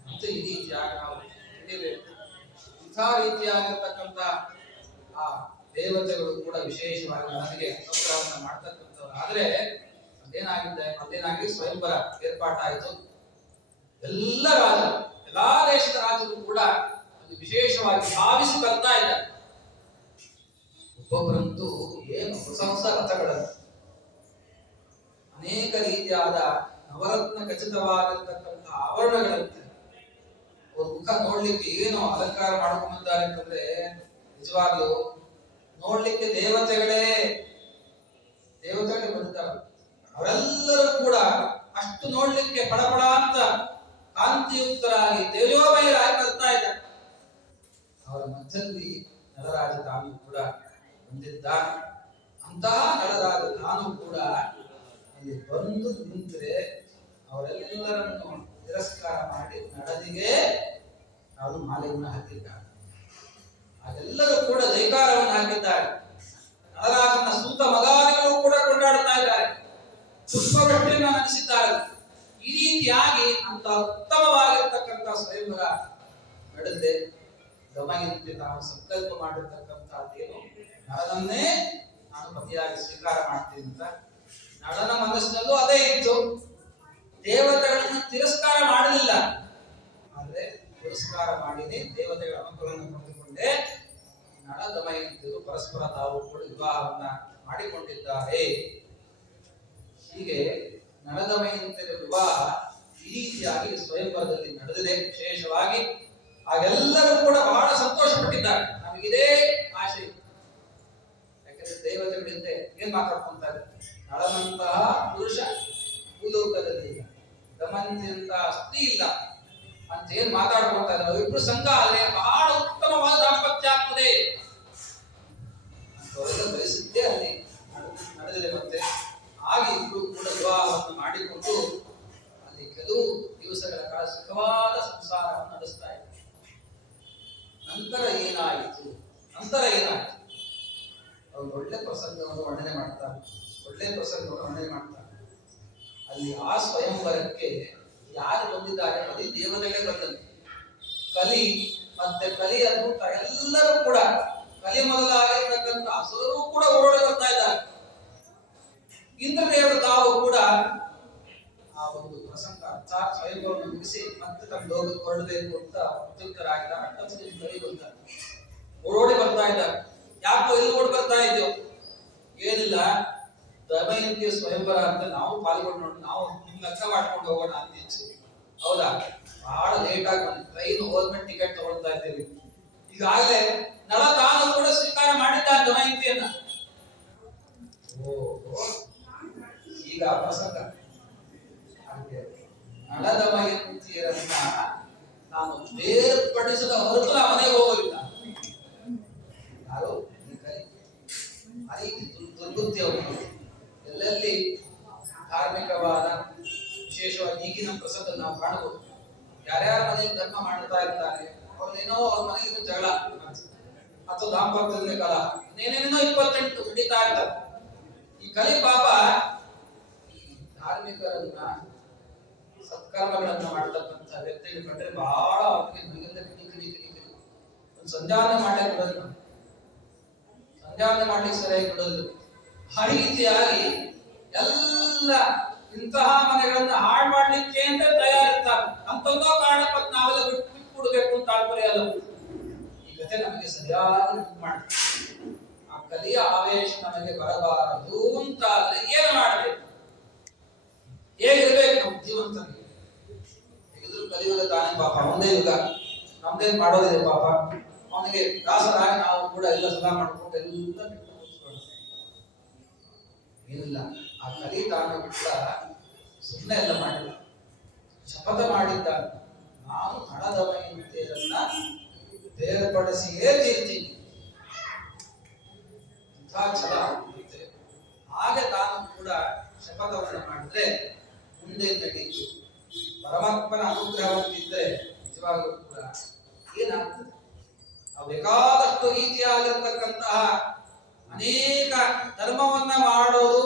ಅಂತ ಈ ರೀತಿಯಾಗಿ ನಾವು ತಿಳಿಯಬೇಕು. ಇಂಥ ರೀತಿಯಾಗಿರ್ತಕ್ಕಂಥ ಆ ದೇವತೆಗಳು ಕೂಡ ವಿಶೇಷವಾಗಿ ನನಗೆ ಅನುಗ್ರಹವನ್ನು ಮಾಡ್ತಕ್ಕಂಥವ್ರು. ಆದ್ರೆ ಅದೇನಾಗಿ ಸ್ವಯಂವರ ಏರ್ಪಾಟಾಯಿತು. ಎಲ್ಲ ರಾಜರು, ಎಲ್ಲಾ ದೇಶದ ರಾಜರು ಕೂಡ ಅದು ವಿಶೇಷವಾಗಿ ಭಾವಿಸಿ ಬರ್ತಾ ಇದ್ದಾರೆ. ಒಬ್ಬೊಬ್ಬರಂತೂ ಏನು ಹೊಸ ಹೊಸ ರಥಗಳನ್ನು, ಅನೇಕ ರೀತಿಯಾದ ನವರತ್ನ ಖಚಿತವಾಗಿರ್ತಕ್ಕಂಥ ಆವರಣಗಳಂತೆ, ಅವ್ರ ಮುಖ ನೋಡ್ಲಿಕ್ಕೆ ಏನು ಅಲಂಕಾರ ಮಾಡ್ಕೊಂಡಿದ್ದಾರೆ ಅಂತಂದ್ರೆ ನಿಜವಾಗ್ಲೂ ನೋಡ್ಲಿಕ್ಕೆ ದೇವತೆಗಳೇ ಬಂದಿದ್ದಾರೆ. ಅವರೆಲ್ಲರೂ ಕೂಡ ಅಷ್ಟು ನೋಡ್ಲಿಕ್ಕೆ ಪಡಪಡ ಅಂತ ಕಾಂತಿಯುಕ್ತರಾಗಿ ತೇಜೋಮಯರಾಗಿ ಬರ್ತಾ ಇದ್ದಾರೆ. ಅವರ ಮಧ್ಯದಲ್ಲಿ ನಳರಾಜ ತಾನು ಕೂಡ ಬಂದಿದ್ದಾನೆ. ಅಂತಹ ನಳರಾಜ ತಾನು ಕೂಡ ಇಲ್ಲಿ ಬಂದು ನಿಂತರೆ ಅವರೆಲ್ಲರನ್ನು ತಿರಸ್ಕಾರ ಮಾಡಿ ನಳದಿಗೆ ನಾವು ಮಾಲೆಯನ್ನು ಹಾಕಿದ್ದಾರೆ. ಅದೆಲ್ಲರೂ ಕೂಡ ಜೈಕಾರವನ್ನು ಹಾಕಿದ್ದಾರೆ. ನಳರಾಜನ ಸೂತ ಮಗಾದಿಗಳು ಕೂಡ ಕೊಂಡಾಡ್ತಾ ಇದ್ದಾರೆ, ಪುಷ್ಪವೃಷ್ಟಿಯನ್ನು ನಡೆಸಿದ್ದಾರೆ. ಈ ರೀತಿಯಾಗಿ ಅಂತ ಉತ್ತಮವಾಗಿರ್ತಕ್ಕಂಥ ಸ್ವಯಂವರ ನಡೆದಿದೆ. ದಮಯಂತಿ ತಾನು ಸಂಕಲ್ಪ ಮಾಡಿರ್ತಕ್ಕಂಥದ್ದೇನು, ನಳನನ್ನೇ ನಾನು ಪತಿಯಾಗಿ ಸ್ವೀಕಾರ ಮಾಡ್ತೀನಿ ಅಂತ. ನಳನ ಮನಸ್ಸಿನಲ್ಲೂ ಅದೇ ಇತ್ತು. ದೇವತೆಗಳನ್ನು ತಿರಸ್ಕಾರ ಮಾಡಲಿಲ್ಲ, ಆದ್ರೆ ತಿರಸ್ಕಾರ ಮಾಡಿನೇ ದೇವತೆಗಳ ಅನುಗ್ರಹವನ್ನು ಪಡೆದುಕೊಂಡೇ ನಳ ದಮಯಂತಿಯರು ಪರಸ್ಪರ ತಾವು ಕೂಡ ವಿವಾಹವನ್ನ ಮಾಡಿಕೊಂಡಿದ್ದಾರೆ. ಹೀಗೆ ನಳ ದಮಯಂತಿಯರ ವಿವಾಹ ಈ ಈ ರೀತಿಯಾಗಿ ಸ್ವಯಂವರದಲ್ಲಿ ನಡೆದಿದೆ. ವಿಶೇಷವಾಗಿ ಹಾಗೆಲ್ಲರೂ ಕೂಡ ಬಹಳ ಸಂತೋಷ ಪಟ್ಟಿದ್ದಾರೆ. ನಮಗಿದೇ ಆಶೆ. ಯಾಕಂದ್ರೆ ದೇವತೆಗಳಿಂದ ಏನ್ ಮಾತಾಡ್ಕೊಂತಾರೆ, ನಳನಂತಹ ಪುರುಷ ಭೂಲೋಕದಲ್ಲಿ ಇಲ್ಲ, ದಮಂತಿಯಂತಹ ಸ್ತ್ರೀ ಇಲ್ಲ ಅಂತ ಏನ್ ಮಾತಾಡ್ಕೊಳ್ತಾ ಇದ್ದಾರೆ. ಇಬ್ರು ಸಂಘ ಆದ್ರೆ ಬಹಳ ಉತ್ತಮವಾದ ದಾಂಪತ್ಯ ಆಗ್ತದೆ ಅಂತ ಬಯಸಿದ್ದೇ ಅಲ್ಲಿ ನಡೆದಿದೆ. ಮತ್ತೆ ಹಾಗೆ ಇಬ್ರು ಕೂಡ ವಿವಾಹವನ್ನು ಮಾಡಿಕೊಂಡು ಅಲ್ಲಿ ಕೆಲವು ದಿವಸಗಳ ಕಾಲ ಸುಖವಾದ ಸಂಸಾರವನ್ನು ನಡೆಸ್ತಾ ಇದ್ದಾರೆ. ನಂತರ ಏನಾಯಿತು? ಅವರು ಒಳ್ಳೆ ಪ್ರಸಂಗವನ್ನು ವರ್ಣನೆ ಮಾಡ್ತಾರೆ. ಅಲ್ಲಿ ಆ ಸ್ವಯಂವರಕ್ಕೆ ಯಾರು ಬಂದಿದ್ದಾರೆ? ಕಲಿ ದೇವತೆಗಳೇ ಬಂದಂತೆ. ಕಲಿ ಮತ್ತೆ ಕಲಿಯ ದೂತ ಎಲ್ಲರೂ ಕೂಡ, ಕಲಿ ಮೊದಲಾಗಿರ್ತಕ್ಕಂಥ ಅಸುರರು ಕೂಡ ಓಡೋಡಿ ಬರ್ತಾ ಇದ್ದಾರೆ. ಇಂದ್ರದೇವರು ತಾವು ಕೂಡ ಆ ಒಂದು ಪ್ರಸಂಗ ಅರ್ಥಾತ್ ಸ್ವಯಂವರವನ್ನು ಮುಗಿಸಿ ಮತ್ತೆ ತಮ್ಮ ಲೋಕಕ್ಕೆ ಹೊರಡಬೇಕು ಅಂತ ಉದ್ಯುಕ್ತರಾಗಿದ್ದಾರೆ. ಕಲಿ ಬಂತಾರೆ, ಓಡೋಡಿ ಬರ್ತಾ ಇದ್ದಾರೆ. ಯಾಕೋ ಎಲ್ಲಿ ಓಡಿ ಬರ್ತಾ ಇದ್ದೇವೆ? ಏನಿಲ್ಲ, ದಮಯಂತಿಯ ಸ್ವಯಂವರ ಅಂತ ನಾವು ಪಾಲ್ಗೊಂಡು ನಾವು ಲೆಕ್ಕ ಮಾಡ್ಕೊಂಡು ಹೋಗೋಣ ಅಂತ ಇಚ್ಛೆ. ಹೌದಾ? ಬಹಳ ಲೇಟ್ ಆಗಿ ಟ್ರೈನ್ ಹೋದ್ಮೇಲೆ ಟಿಕೆಟ್ ತಗೊಳ್ತಾ ಇದ್ದೇವೆ. ಈಗಾಗಲೇ ನಳ ತಾನು ಕೂಡ ಸ್ವೀಕಾರ ಮಾಡಿದ್ದಾನೆ ದಮಯಂತಿಯನ್ನ. ಈಗ ಪ್ರಸಂಗ ನಳ ದಮಯಂತಿಯರನ್ನ ನಾನು ಬೇರ್ಪಡಿಸದ ಹೊರತು ಆ ಮನೆಗೆ ಹೋಗೋದಿಲ್ಲ. ಯಾರು? ದುರ್ಬುದ್ಧಿ ಅವರು ಎಲ್ಲೆಲ್ಲಿ ಧಾರ್ಮಿಕವಾದ ವಿಶೇಷವಾಗಿ ಈಗಿನ ಪ್ರಸಂಗ ನಾವು ಕಾಣಬಹುದು. ಯಾರ್ಯಾರ ಮನೆಯಲ್ಲಿ ಧರ್ಮ ಮಾಡ್ತಾ ಇರ್ತಾರೆ ಅವ್ರೇನೋ ಅವ್ರ ಮನೆಯಲ್ಲಿ ಜಗಳ ಅಥವಾ ದಾಂಪತ್ಯದ ಕಾಲ ಏನೇನೇನೋ 28 ಹಿಡಿತಾ ಇರ್ತಾರೆ. ಈ ಕಲಿ ಪಾಪ ಧಾರ್ಮಿಕರನ್ನ ಸತ್ಕರ್ಮಗಳನ್ನ ಮಾಡತಕ್ಕಂಥ ವ್ಯಕ್ತಿಗಳು ಕಂಡ್ರೆ ಬಹಳ ಅವ್ರಿಗೆ ಮೈಗೆಲ್ಲ ಕಿಣಿ ಒಂದು ಸಂಧ್ಯಾವನೆ ಮಾಡ್ಲಿಕ್ಕೆ ಬಿಡೋದಿಲ್ಲ, ಸಂಧ್ಯಾವನೆ ಮಾಡ್ಲಿಕ್ಕೆ ಸರಿಯಾಗಿ ಬಿಡೋದಿಲ್ಲ. ಆ ರೀತಿಯಾಗಿ ಎಲ್ಲ ಇಂತಹ ಮನೆಗಳನ್ನ ಹಾಳು ಮಾಡ್ಲಿಕ್ಕೆ ಅಂತ ತಯಾರಿರ್ತಾರೆ. ಅಂತಂದೋ ಕಾರಣಕ್ಕೆ ನಾವೆಲ್ಲ ಬಿಟ್ಟು ಕೊಡ್ಬೇಕು ಅಂತ ತಾಳ್ಪರ್ಯ ಅಲ್ಲ. ಈ ಕಥೆ ನಮಗೆ ಸರಿಯಾಗಿ ಮಾಡುತ್ತೆ. ಆ ಕಲಿಯ ಆವೇಶ ನಮಗೆ ಬರಬಾರದು ಅಂತಾದ್ರೆ ಏನು ಮಾಡಬೇಕು? ಹೇಗಿರ್ಬೇಕು ನಮ್ಮ ಜೀವಂತನಿಗೆ? ಹೇಗಿದ್ರು ಕಲಿಯುಗ ತಾನೇ ಪಾಪ, ಒಂದೇ ಯುಗ, ನಮ್ದೇನ್ ಮಾಡೋದಿದೆ ಪಾಪ. ಅವನಿಗೆ ದಾಸರಾಗಿ ನಾವು ಕೂಡ ಎಲ್ಲ ಸದಾ ಮಾಡ್ಕೊಂಡು ಎಲ್ಲ ಬಿಟ್ಟು ಏನಿಲ್ಲ. ಆ ಕಲಿ ತಾನು ಕೂಡ ಸುಮ್ಮನೆ ಎಲ್ಲ ಮಾಡಿಲ್ಲ, ಶಪಥ ಮಾಡಿದ್ದ. ನಾನು ನಳದಮಯಂತಿಯರನ್ನ ಬೇರ್ಪಡಿಸಿಯೇ ತೀರ್ತೀನಿ. ಛಲ ಆಗುತ್ತೆ. ಹಾಗೆ ತಾನು ಕೂಡ ಶಪಥವನ್ನು ಮಾಡಿದ್ರೆ ಮುಂದೆ ನಡೀತು. ಪರಮಾತ್ಮನ ಅನುಗ್ರಹವಂತಿದ್ರೆ ನಿಜವಾಗಲೂ ಕೂಡ ಏನಾಗ್ತದೆ? ಬೇಕಾದಷ್ಟು ರೀತಿಯಾಗಿರ್ತಕ್ಕಂತಹ ಅನೇಕ ಧರ್ಮವನ್ನ ಮಾಡೋದು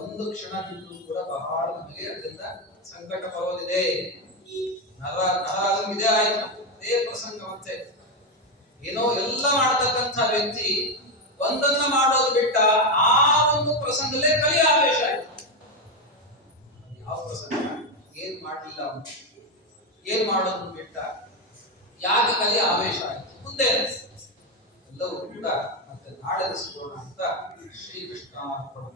ಒಂದು ಕ್ಷಣದಿಂದಲೂ ಕೂಡ ಬಹಳ ನಮಗೆ ಅದರಿಂದ ಸಂಕಟ ಬರೋದಿದೆ. ನರರಾಜನಿಗೆ ಇದೇ ಆಯ್ತು, ಅದೇ ಪ್ರಸಂಗವಂತೆ. ಏನೋ ಎಲ್ಲ ಮಾಡತಕ್ಕಂಥ ವ್ಯಕ್ತಿ ಒಂದನ್ನ ಮಾಡೋದು ಬಿಟ್ಟ, ಆ ಒಂದು ಪ್ರಸಂಗದಲ್ಲೇ ಕಲಿ ಆವೇಶ ಆಯ್ತು. ಯಾವ ಪ್ರಸಂಗ? ಏನ್ ಮಾಡಲಿಲ್ಲ ಅವನು, ಏನ್ ಮಾಡೋದು ಬಿಟ್ಟ, ಯಾಕೆ ಕಲಿ ಆವೇಶ ಆಯ್ತು? ಮುಂದೆ ಎಲ್ಲವೂ ಕೂಡ ಮತ್ತೆ ನಾಳೆ ಸಿಗೋಣ ಅಂತ ಶ್ರೀಕೃಷ್ಣ ಅರ್ಪಣೆ.